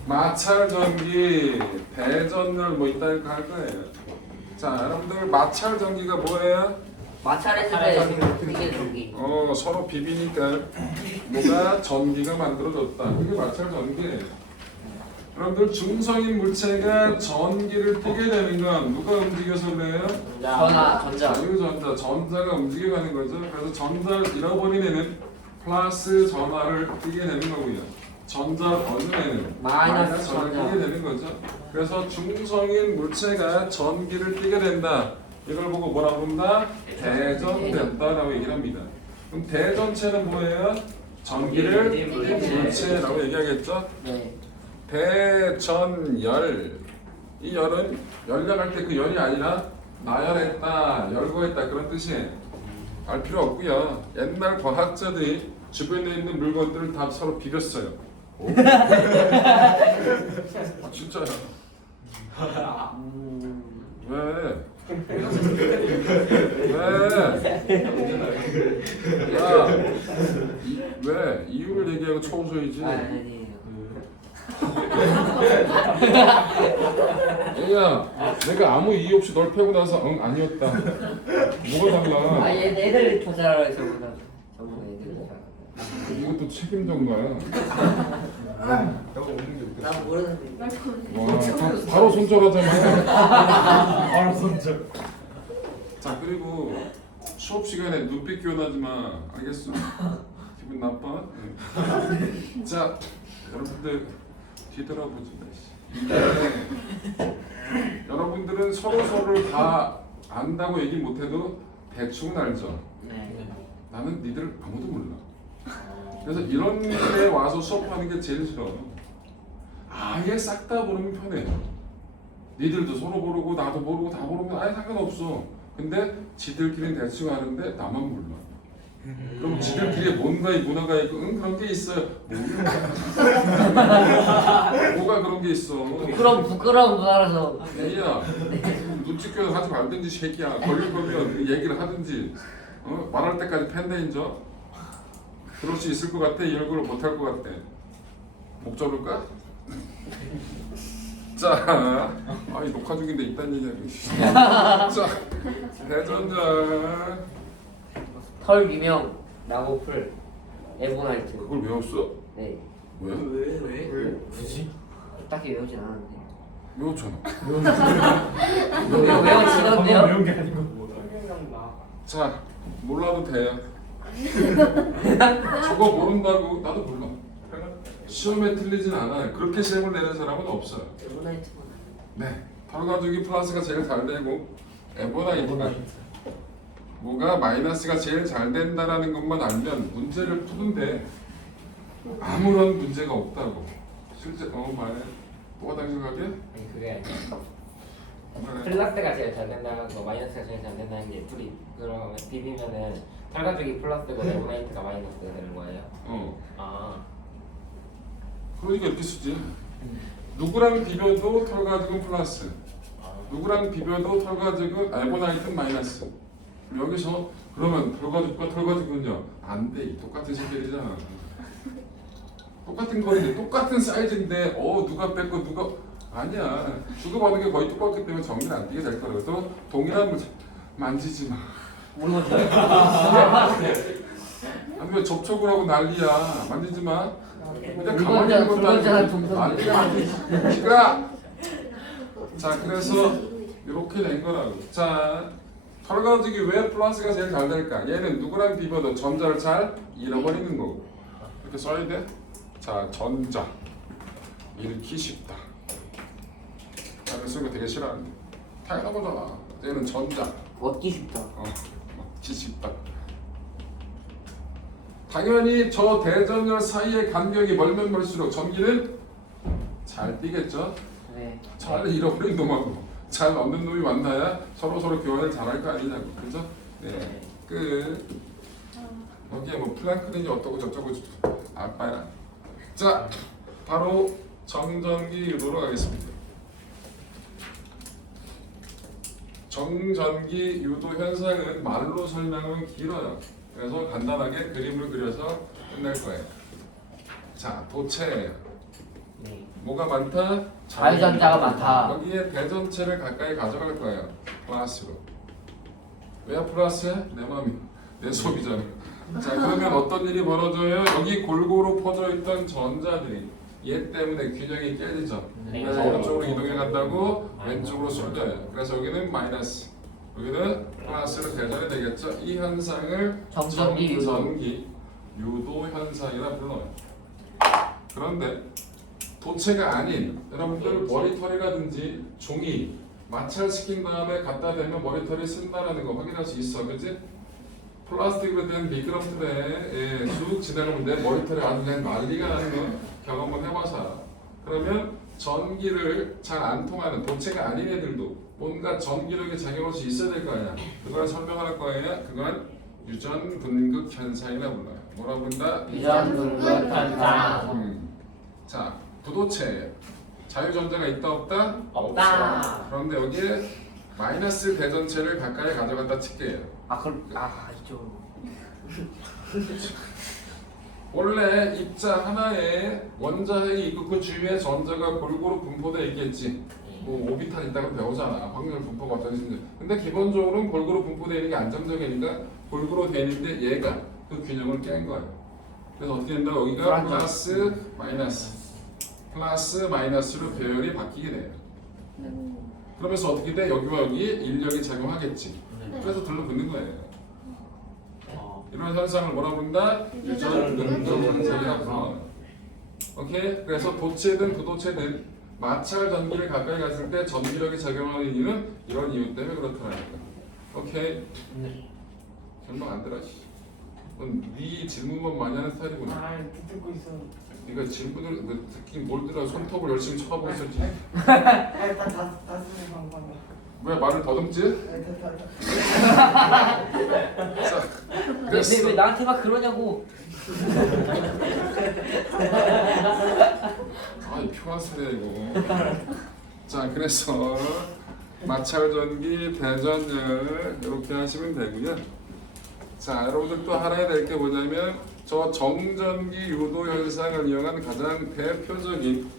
마찰 전기, 대전열 뭐 이따 할 거예요. 자, 여러분들 마찰 전기가 뭐예요? 마찰했을 때 이게 전기. 서로 비비니까 뭐가 전기가 만들어졌다. 이게 마찰 전기예요. 여러분들 중성인 물체가 전기를 띠게 되는 건 누가 움직여서 그래요? 전자. 자유전자, 전자가 움직여가는 거죠. 그래서 전자를 잃어버린 애는 플러스 전화를 띠게 되는 거고요. 전자를 얻는 애는 마이너스 전화를 전자. 띠게 되는 거죠. 그래서 중성인 물체가 전기를 띠게 된다. 이걸 보고 뭐라 부른다? 대전된다라고 얘기를 합니다. 그럼 대전체는 뭐예요? 전기를 띈 물체라고 얘기하겠죠. 네. 대전열 이 열은 열량할 때 그 열이 아니라 나열했다, 열거했다 그런 뜻이에요. 알 필요 없고요. 옛날 과학자들이 주변에 있는 물건들을 다 서로 비볐어요. 아, 진짜요. 왜? 왜? 야, 왜? 이유를 얘기하고 초소이지. 아니에요. 얘야, 내가 아무 이유 없이 널 패고 나서 응 아니었다. 뭐가 달라? 아 얘들 조절하라 저보다 저보다 얘들 조절. 이것도 책임전가야. 난 모르는데. 와, 바로 손절하자마자. 바로 손절. 자, 그리고 수업 시간에 눈빛 교환하지 마. 알겠어? 기분 나빠? 응. 자, 여러분들 뒤돌아보지 마. 이게 여러분들은 서로를 다 안다고 얘기 못해도 대충은 알죠. 네. 나는 니들 아무도 몰라. 그래서 이런 데 와서 수업하는 게 제일 싫어. 아예 싹 다 모르면 편해. 니들도 서로 모르고 나도 모르고 다 모르면 아예 상관없어. 근데 지들끼리는 대충 아는데 나만 몰라. 그럼 지들끼리 뭔가 이 문화가 있고 그런 게 있어요. 뭐가 그런 게 있어. 부끄러운 문화라서. 애야 눈치 껴서 하지 말든지 새끼야. 걸릴 거면 얘기를 하든지 말할 때까지 팬데인저 그럴 수 있을 것 같아. 이 얼굴을 못할 것 같아. 목 접을까? 자, 아이 녹화 중인데 이딴 얘기하고. 자, 대전자 털 유명 나고풀 에보나이트. 그걸 외웠어? 네. 왜? 왜? 굳이? 딱히 외우진 않았는데. 외웠잖아. 외워지던데요? 배운 게 아니고. 설명력 나. 자, 몰라도 돼요. 저거 모른다고 나도 몰라. 시험에 틀리진 않아요. 그렇게 시험을 내는 사람은 없어요. 에보나이트만. 네, 털가죽이 플러스가 제일 잘 되고 에보나이트가 뭐가 마이너스가 제일 잘 된다라는 것만 알면 문제를 푸는데 아무런 문제가 없다고. 실제 말해. 뭐가 당신 가게? 아니 그게 말해. 플러스가 제일 잘 된다는 거 마이너스가 제일 잘 된다는 게 둘이 그러면 비비면은 털가죽이 플러스고 에보나이트가 마이너스가 되는 거예요? 아 그러니까 이렇게 쓰지. 누구랑 비벼도 털가죽은 플러스. 누구랑 비벼도 털가죽은 에보나이트는 마이너스. 여기서 그러면 털가죽과 털가죽은요 안 돼. 똑같은 색깔이잖아. 똑같은 거인데 똑같은 사이즈인데 누가 뺐고 누가 아니야. 주고받는 게 거의 똑같기 때문에 정리를 안 띄게 될 거라고. 또 동일한 문제 만지지 마. 아니 왜 접촉을 하고 난리야. 만지지 마. 근데 가만히 있는 것도 아니고 난리가 시끄러. 자, 그래서 이렇게 된 거라고. 자, 털가죽이 왜 플러스가 제일 잘 될까? 얘는 누구랑 비벼도 전자를 잘 잃어버리는 거고. 이렇게 써야 돼. 자, 전자 잃기 쉽다. 나는 쓰는 거 되게 싫어하는데. 당연하잖아. 얘는 전자. 얻기 쉽다. 얻기 쉽다. 당연히 저 대전열 사이의 간격이 멀면 멀수록 전기는 잘 뛰겠죠. 네. 잘 잃어버린 놈하고 잘 얻는 놈이 만나야 서로 교환을 잘할 거 아니냐고. 그죠? 네. 여기에 뭐 플랑크는이 어떠고 저쩌고 아빠야. 자, 바로 정전기 유도로 가겠습니다. 정전기 유도 현상은 말로 설명하면 길어요. 그래서 간단하게 그림을 그려서 끝낼 거예요. 자, 도체예요. 네. 뭐가 많다? 자유전자가 많다. 여기에 대전체를 가까이 가져갈 거예요. 플러스로. 왜 플러스야? 내 마음이 내 속이잖아. 자, 그러면 어떤 일이 벌어져요? 여기 골고루 퍼져 있던 전자들이 얘 때문에 균형이 깨지죠. 네. 그래서 오른쪽으로 이동해 간다고 왼쪽으로 쏠려요. 그래서 여기는 마이너스, 여기는 플러스로 대전이 되겠죠. 이 현상을 정전기 유도. 정전기 유도 현상이라 불러요. 그런데 도체가 아닌 여러분들 머리털이라든지 종이 마찰시킨 다음에 갖다 대면 머리털이 쓴다라는 거 확인할 수 있어. 그치? 플라스틱으로 된 미끄럼틀에 쭉 지나가면 내 머리털이 아주 그냥 난리가 나는 거 경험을 해봐서 알아. 그러면 전기를 잘 안 통하는 도체가 아닌 애들도 뭔가 전기력이 작용할 수 있어야 될 거 아니야. 그걸 설명할 거예요. 그건 유전 분극 현상이라 불러요. 뭐라 부른다? 유전 분극 현상. 자, 부도체 자유전자가 있다 없다? 없다. 그런데 여기에 마이너스 대전체를 가까이 가져간다 칠게요. 이쪽. 원래 입자 하나에 원자핵이 있고 그 주위에 전자가 골고루 분포되어 있겠지. 뭐 오비탈 있다고 배우잖아. 확률 분포가 어떤지. 근데 기본적으로는 골고루 분포되어 있는 게 안정적이니까 골고루 되어 있는데 얘가 그 균형을 깬 거예요. 그래서 어떻게 된다? 여기가 플러스 마이너스로 배열이 바뀌게 돼요. 그러면서 어떻게 돼? 여기와 여기 인력이 작용하겠지. 그래서 들러붙는 거예요. 이런 현상을 뭐라 부른다? 유전 분극 현상이라고 불러요. 오케이? 그래서 도체든 부도체든 마찰 전기를 가까이 갔을 때 전기력이 작용하는 이유는 이런 이유 때문에 그렇더라니까. 오케이? 설명 안 들어. 네 질문만 많이 하는 스타일이구나. 듣고 있어. 네가 질문을 듣긴 뭘 들어. 손톱을 열심히 쳐다보고 있었지. 다 쓰는 방법이야. 왜 말을 더듬지? 자, 그랬어. 왜 나한테만 그러냐고. 아이 표현스레 이거. 자, 그래서 마찰 전기, 대전열 이렇게 하시면 되고요. 자, 여러분들 또 알아야 될 게 뭐냐면 저 정전기 유도 현상을 이용한 가장 대표적인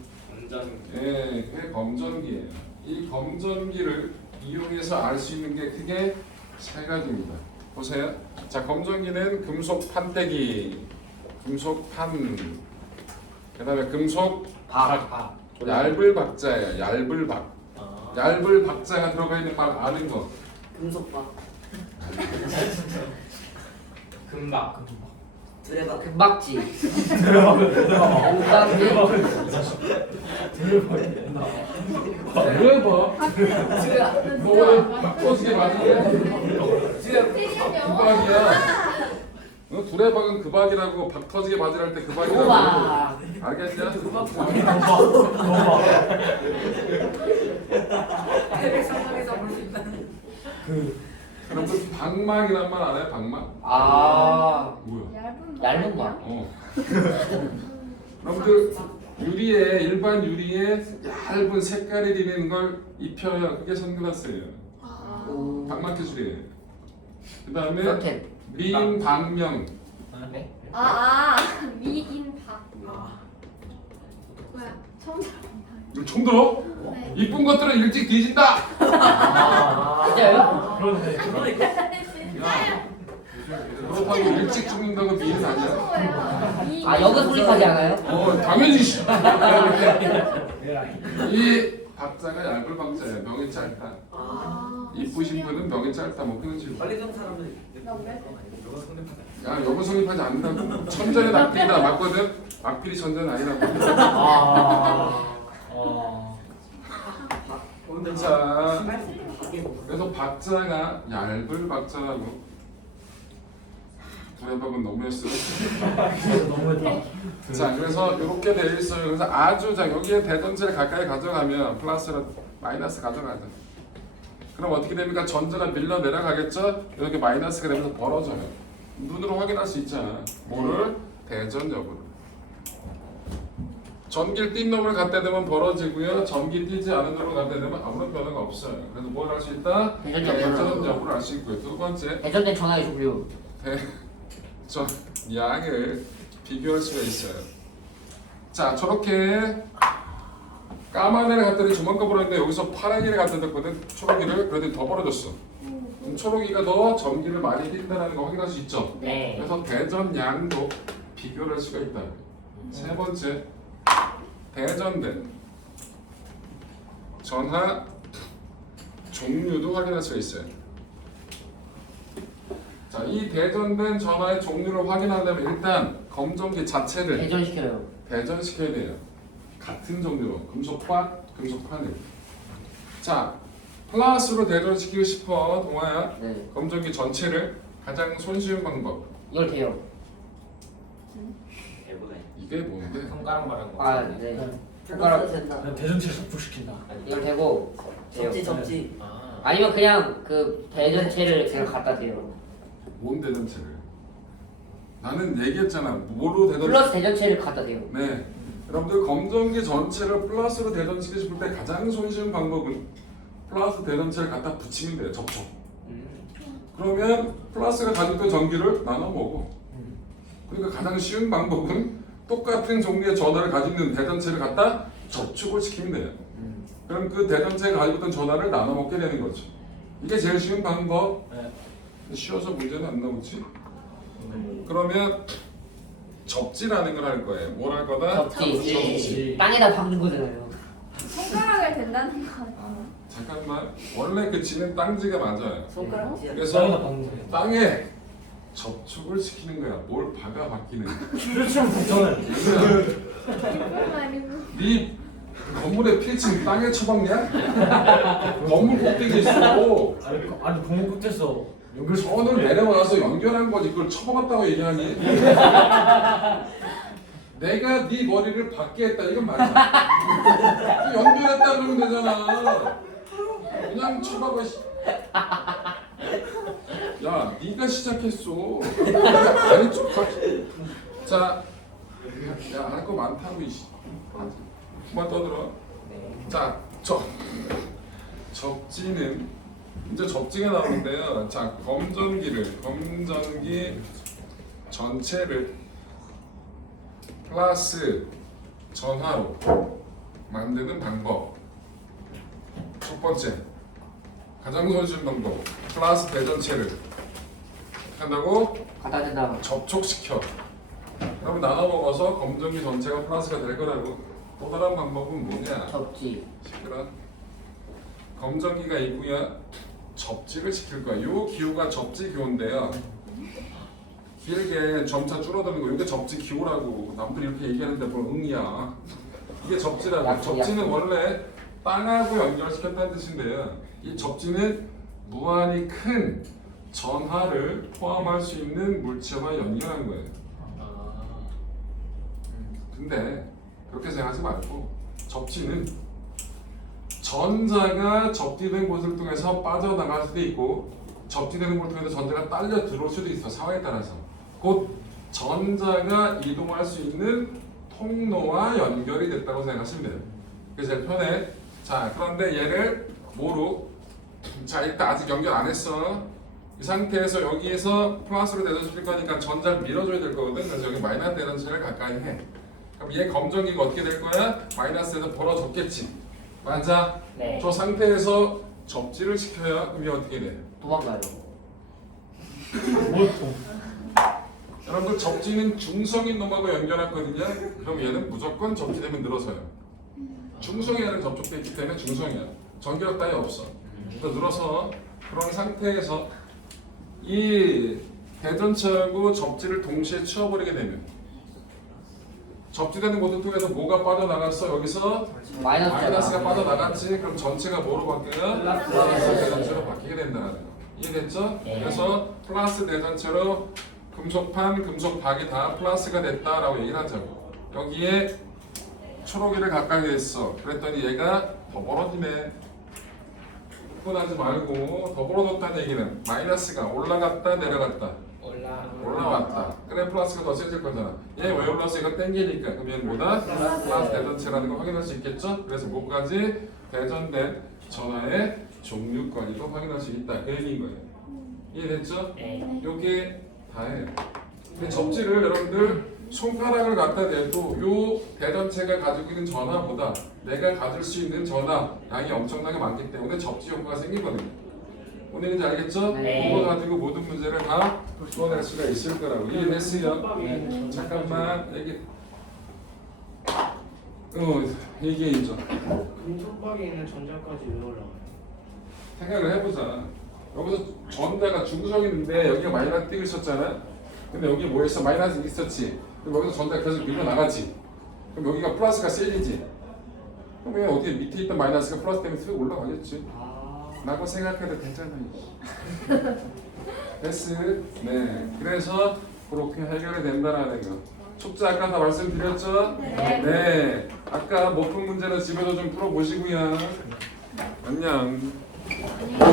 그게 검전기예요. 이 검전기를 이용해서 알 수 있는 게 크게 세 가지입니다. 보세요. 자, 검전기는 금속 판때기, 금속판, 그다음에 금속 얇을 박자예요. 얇을 박. 얇을 박자가 들어가 있는 막 아는 거. 금속박. 금박. 두레박. 금박지. 대박. 너 바꿔지게 맞는 그박이야. 너 두레박은 그박이라고 박 터지게 맞으랄 때 그박이라고. 우와. 알겠냐? 태백 상황에서 볼 수 있다는. 여러분 방망이란 말 알아요? 방망? 뭐야? 얇은 거. 여러분들 유리에 일반 유리에 얇은 색깔이 있는 걸 입혀요. 그게 선글라스예요. 방망 기술이에요. 그다음에 그렇게. 미인 방명. 네? 미인박. 뭐야? 처음 이거 처음 들어? 네. 이쁜 것들은 일찍 뒤진다. 진짜요? 그렇다고 일찍 죽는다고 미인 아니야? 여기 소리하지 않아요? 당연히. 이 박자가 얇은 박자예요. 명이 짧다. 이쁘신 분은 명이 짧다. 뭐 그런 식으로. 빨리 좀 사람들. 야, 여보 성립하지 않는다고. 천전의 악필이다 맞거든. 악필이 천전 아니라고. 자, 그래서 박자가 얇을 박자라고. 두레박은 너무했어. 자, 그래서 이렇게 돼 있어요. 그래서 아주 자 여기에 대전체를 가까이 가져가면 플러스로 마이너스 가져가죠. 그럼 어떻게 됩니까? 전자가 밀려 내려가겠죠? 이렇게 마이너스가 되면서 벌어져요. 눈으로 확인할 수 있잖아. 뭐를? 대전 여부를. 전기를 띈 놈을 갖다 대면 벌어지고요. 전기 띄지 않은 놈을 갖다 대면 아무런 변화가 없어요. 그래서 뭘 할 수 있다? 대전 여부를 알 수 있고요. 두 번째, 대전된 전화의 종류. 저 양을 비교할 수가 있어요. 자, 저렇게 까만 애를 갖다 대 조만간 벌었는데 여기서 파란 애를 갖다 댔거든. 초록이를. 그래도 더 벌어졌어. 그럼 초록이가 더 전기를 많이 띈다는 거 확인할 수 있죠. 네. 그래서 대전 양도 비교를 할 수가 있다. 세 번째, 대전된 전하 종류도 확인할 수가 있어요. 자, 이 대전된 전하의 종류를 확인하려면 일단 검전기 자체를 대전시켜요. 대전시켜야 돼요. 같은 종류로 금속과 금속판을. 자, 플러스로 대전시키고 싶어 동아야. 네. 검전기 전체를 가장 손쉬운 방법. 이걸 돼요. 대보다 이게 뭔데? 손가락 말하는 거. 네. 손가락 된다. 그냥 대전체를 접촉시킨다. 이걸 대고 돼요. 접지. 아니면 그냥 그 대전체를 그냥 갖다 대요. 뭔 대전체를? 나는 얘기했잖아. 뭐로 대전체? 플러스 대전체를 갖다 대요. 네. 여러분들 검정기 전체를 플러스로 대전시키고 싶을 때 가장 손쉬운 방법은 플러스 대전체를 갖다 붙이면 돼요. 접촉. 그러면 플러스가 가지고 있던 전기를 나눠 먹어. 그러니까 가장 쉬운 방법은 똑같은 종류의 전하를 가지고 있는 대전체를 갖다 접촉을 시키면 돼요. 그럼 그 대전체가 가지고 있던 전하를 나눠 먹게 되는 거죠. 이게 제일 쉬운 방법. 네. 쉬워서 문제는 안 나오지. 그러면 접지라는 걸 할 거예요. 뭘 할 거다? 접지. 땅에다 박는 거잖아요. 손가락을 댄다는 거 아니야? 잠깐만. 원래 그 지는 땅지가 맞아요. 손가락 지야. 땅에다 그래서 박는 거예요. 땅에 접촉을 시키는 거야. 뭘 박아 박기는. 그렇죠, 붙잖아요. 이건 아니고. 네 건물의 필칭 땅에 처박냐? 건물 꼭대기에 있어. 아니 공무 끝에서 연결 전을 내려와서 연결한 거지. 그걸 쳐박았다고 얘기하니? 내가 네 머리를 박게 했다. 이건 맞아. 연결했다 그러면 되잖아. 그냥 쳐박아. 야, 네가 시작했어. 아니 좀 자, 야, 할 거 많다고 이씨. 그만 떠들어. 자, 접지는 이제 접지가 나오는데요. 자, 검전기 전체를 플러스 전하로 만드는 방법. 첫 번째, 가장 손쉬운 방법. 플러스 대전체를 한다고 갖다 댄다. 접촉시켜. 그러면 나눠 먹어서 검정기 전체가 플러스가 될 거라고. 또 다른 방법은 뭐냐? 접지. 시끄러. 검정기가 있고요. 접지를 시킬 거야. 요 기호가 접지 기호인데요. 길게 점차 줄어드는 거. 이게 접지 기호라고. 남들이 이렇게 얘기하는데 뭘 응이야. 이게 접지라고. 약속, 접지는 약속. 원래 땅하고 연결시켰다는 뜻인데요. 이 접지는 무한히 큰 전하를 포함할 수 있는 물체와 연결한 거예요. 근데 그렇게 생각하지 말고 접지는 전자가 접지된 곳을 통해서 빠져나갈 수도 있고 접지되는 곳을 통해서 전자가 딸려 들어올 수도 있어. 상황에 따라서. 곧 전자가 이동할 수 있는 통로와 연결이 됐다고 생각하시면 돼요. 그게 제일 편해. 자, 그런데 얘를 뭐로? 자, 일단 아직 연결 안 했어. 이 상태에서 여기에서 플러스로 대전시킬 거니까 전자를 밀어줘야 될 거거든. 그래서 여기 마이너스 대전체를 가까이 해. 그럼 얘 검정기가 어떻게 될 거야? 마이너스에서 벌어졌겠지. 맞아? 네. 저 상태에서 접지를 시켜야 그럼 얘 어떻게 돼? 도망가요. 여러분들 접지는 중성인 놈하고 연결했거든요. 그럼 얘는 무조건 접지되면 늘어서요. 중성이라는 접촉돼 있기 때문에 중성이야. 전기력 따위 없어. 그래서 늘어서 그런 상태에서 이 대전체하고 접지를 동시에 치워버리게 되면 접지되는 곳을 통해서 뭐가 빠져나갔어? 여기서 마이너스가 빠져나갔지. 그럼 전체가 뭐로 바뀌어요? 플러스 대전체로 바뀌게 된다는 거. 이해됐죠? 네. 그래서 플러스 대전체로 금속판, 금속박이 다 플러스가 됐다라고 얘기를 하자고. 여기에 초록이를 가까이 했어. 그랬더니 얘가 더 벌어지네. 흥분하지 말고 더 벌어졌다는 얘기는 마이너스가 올라갔다 내려갔다. 올라왔다. 그래 플러스가 더 세질 거잖아. 얘 왜 올라서 이거 땡기니까 그럼 얘는 뭐다? 플러스 대전체라는 걸 확인할 수 있겠죠? 그래서 뭐까지? 대전된 전하의 종류까지도 확인할 수 있다. 그 얘기인 거예요. 이해됐죠? 네. 요게 다예요. 근데 접지를 여러분들 손가락을 갖다 대도 요 대전체가 가지고 있는 전하보다 내가 가질 수 있는 전하 양이 엄청나게 많기 때문에 접지 효과가 생기거든요. 오늘 이제 알겠죠? 네. 그거 가지고 모든 문제를 다 풀어낼 수가 있을 거라고. 이해됐어요? 잠깐만 얘기. 얘기해줘. 금속박에 있는 전자까지 왜 올라가요? 생각을 해보자. 여기서 전자가 중성인데 여기가 마이너스 띄고 있었잖아. 근데 여기 뭐 있어? 마이너스 있었지. 그럼 여기서 전자가 계속 밀려 나가지. 그럼 여기가 플러스가 세지지. 그럼 여기 어디 밑에 있던 마이너스가 플러스 때문에 쓱 올라가겠지. 라고 생각해도 괜찮아요. 됐어. 네. 그래서 그렇게 해결이 된다라는 거. 숙제 아까 다 말씀드렸죠? 네. 네. 아까 못 푼 문제는 집에서 좀 풀어보시고요. 안녕.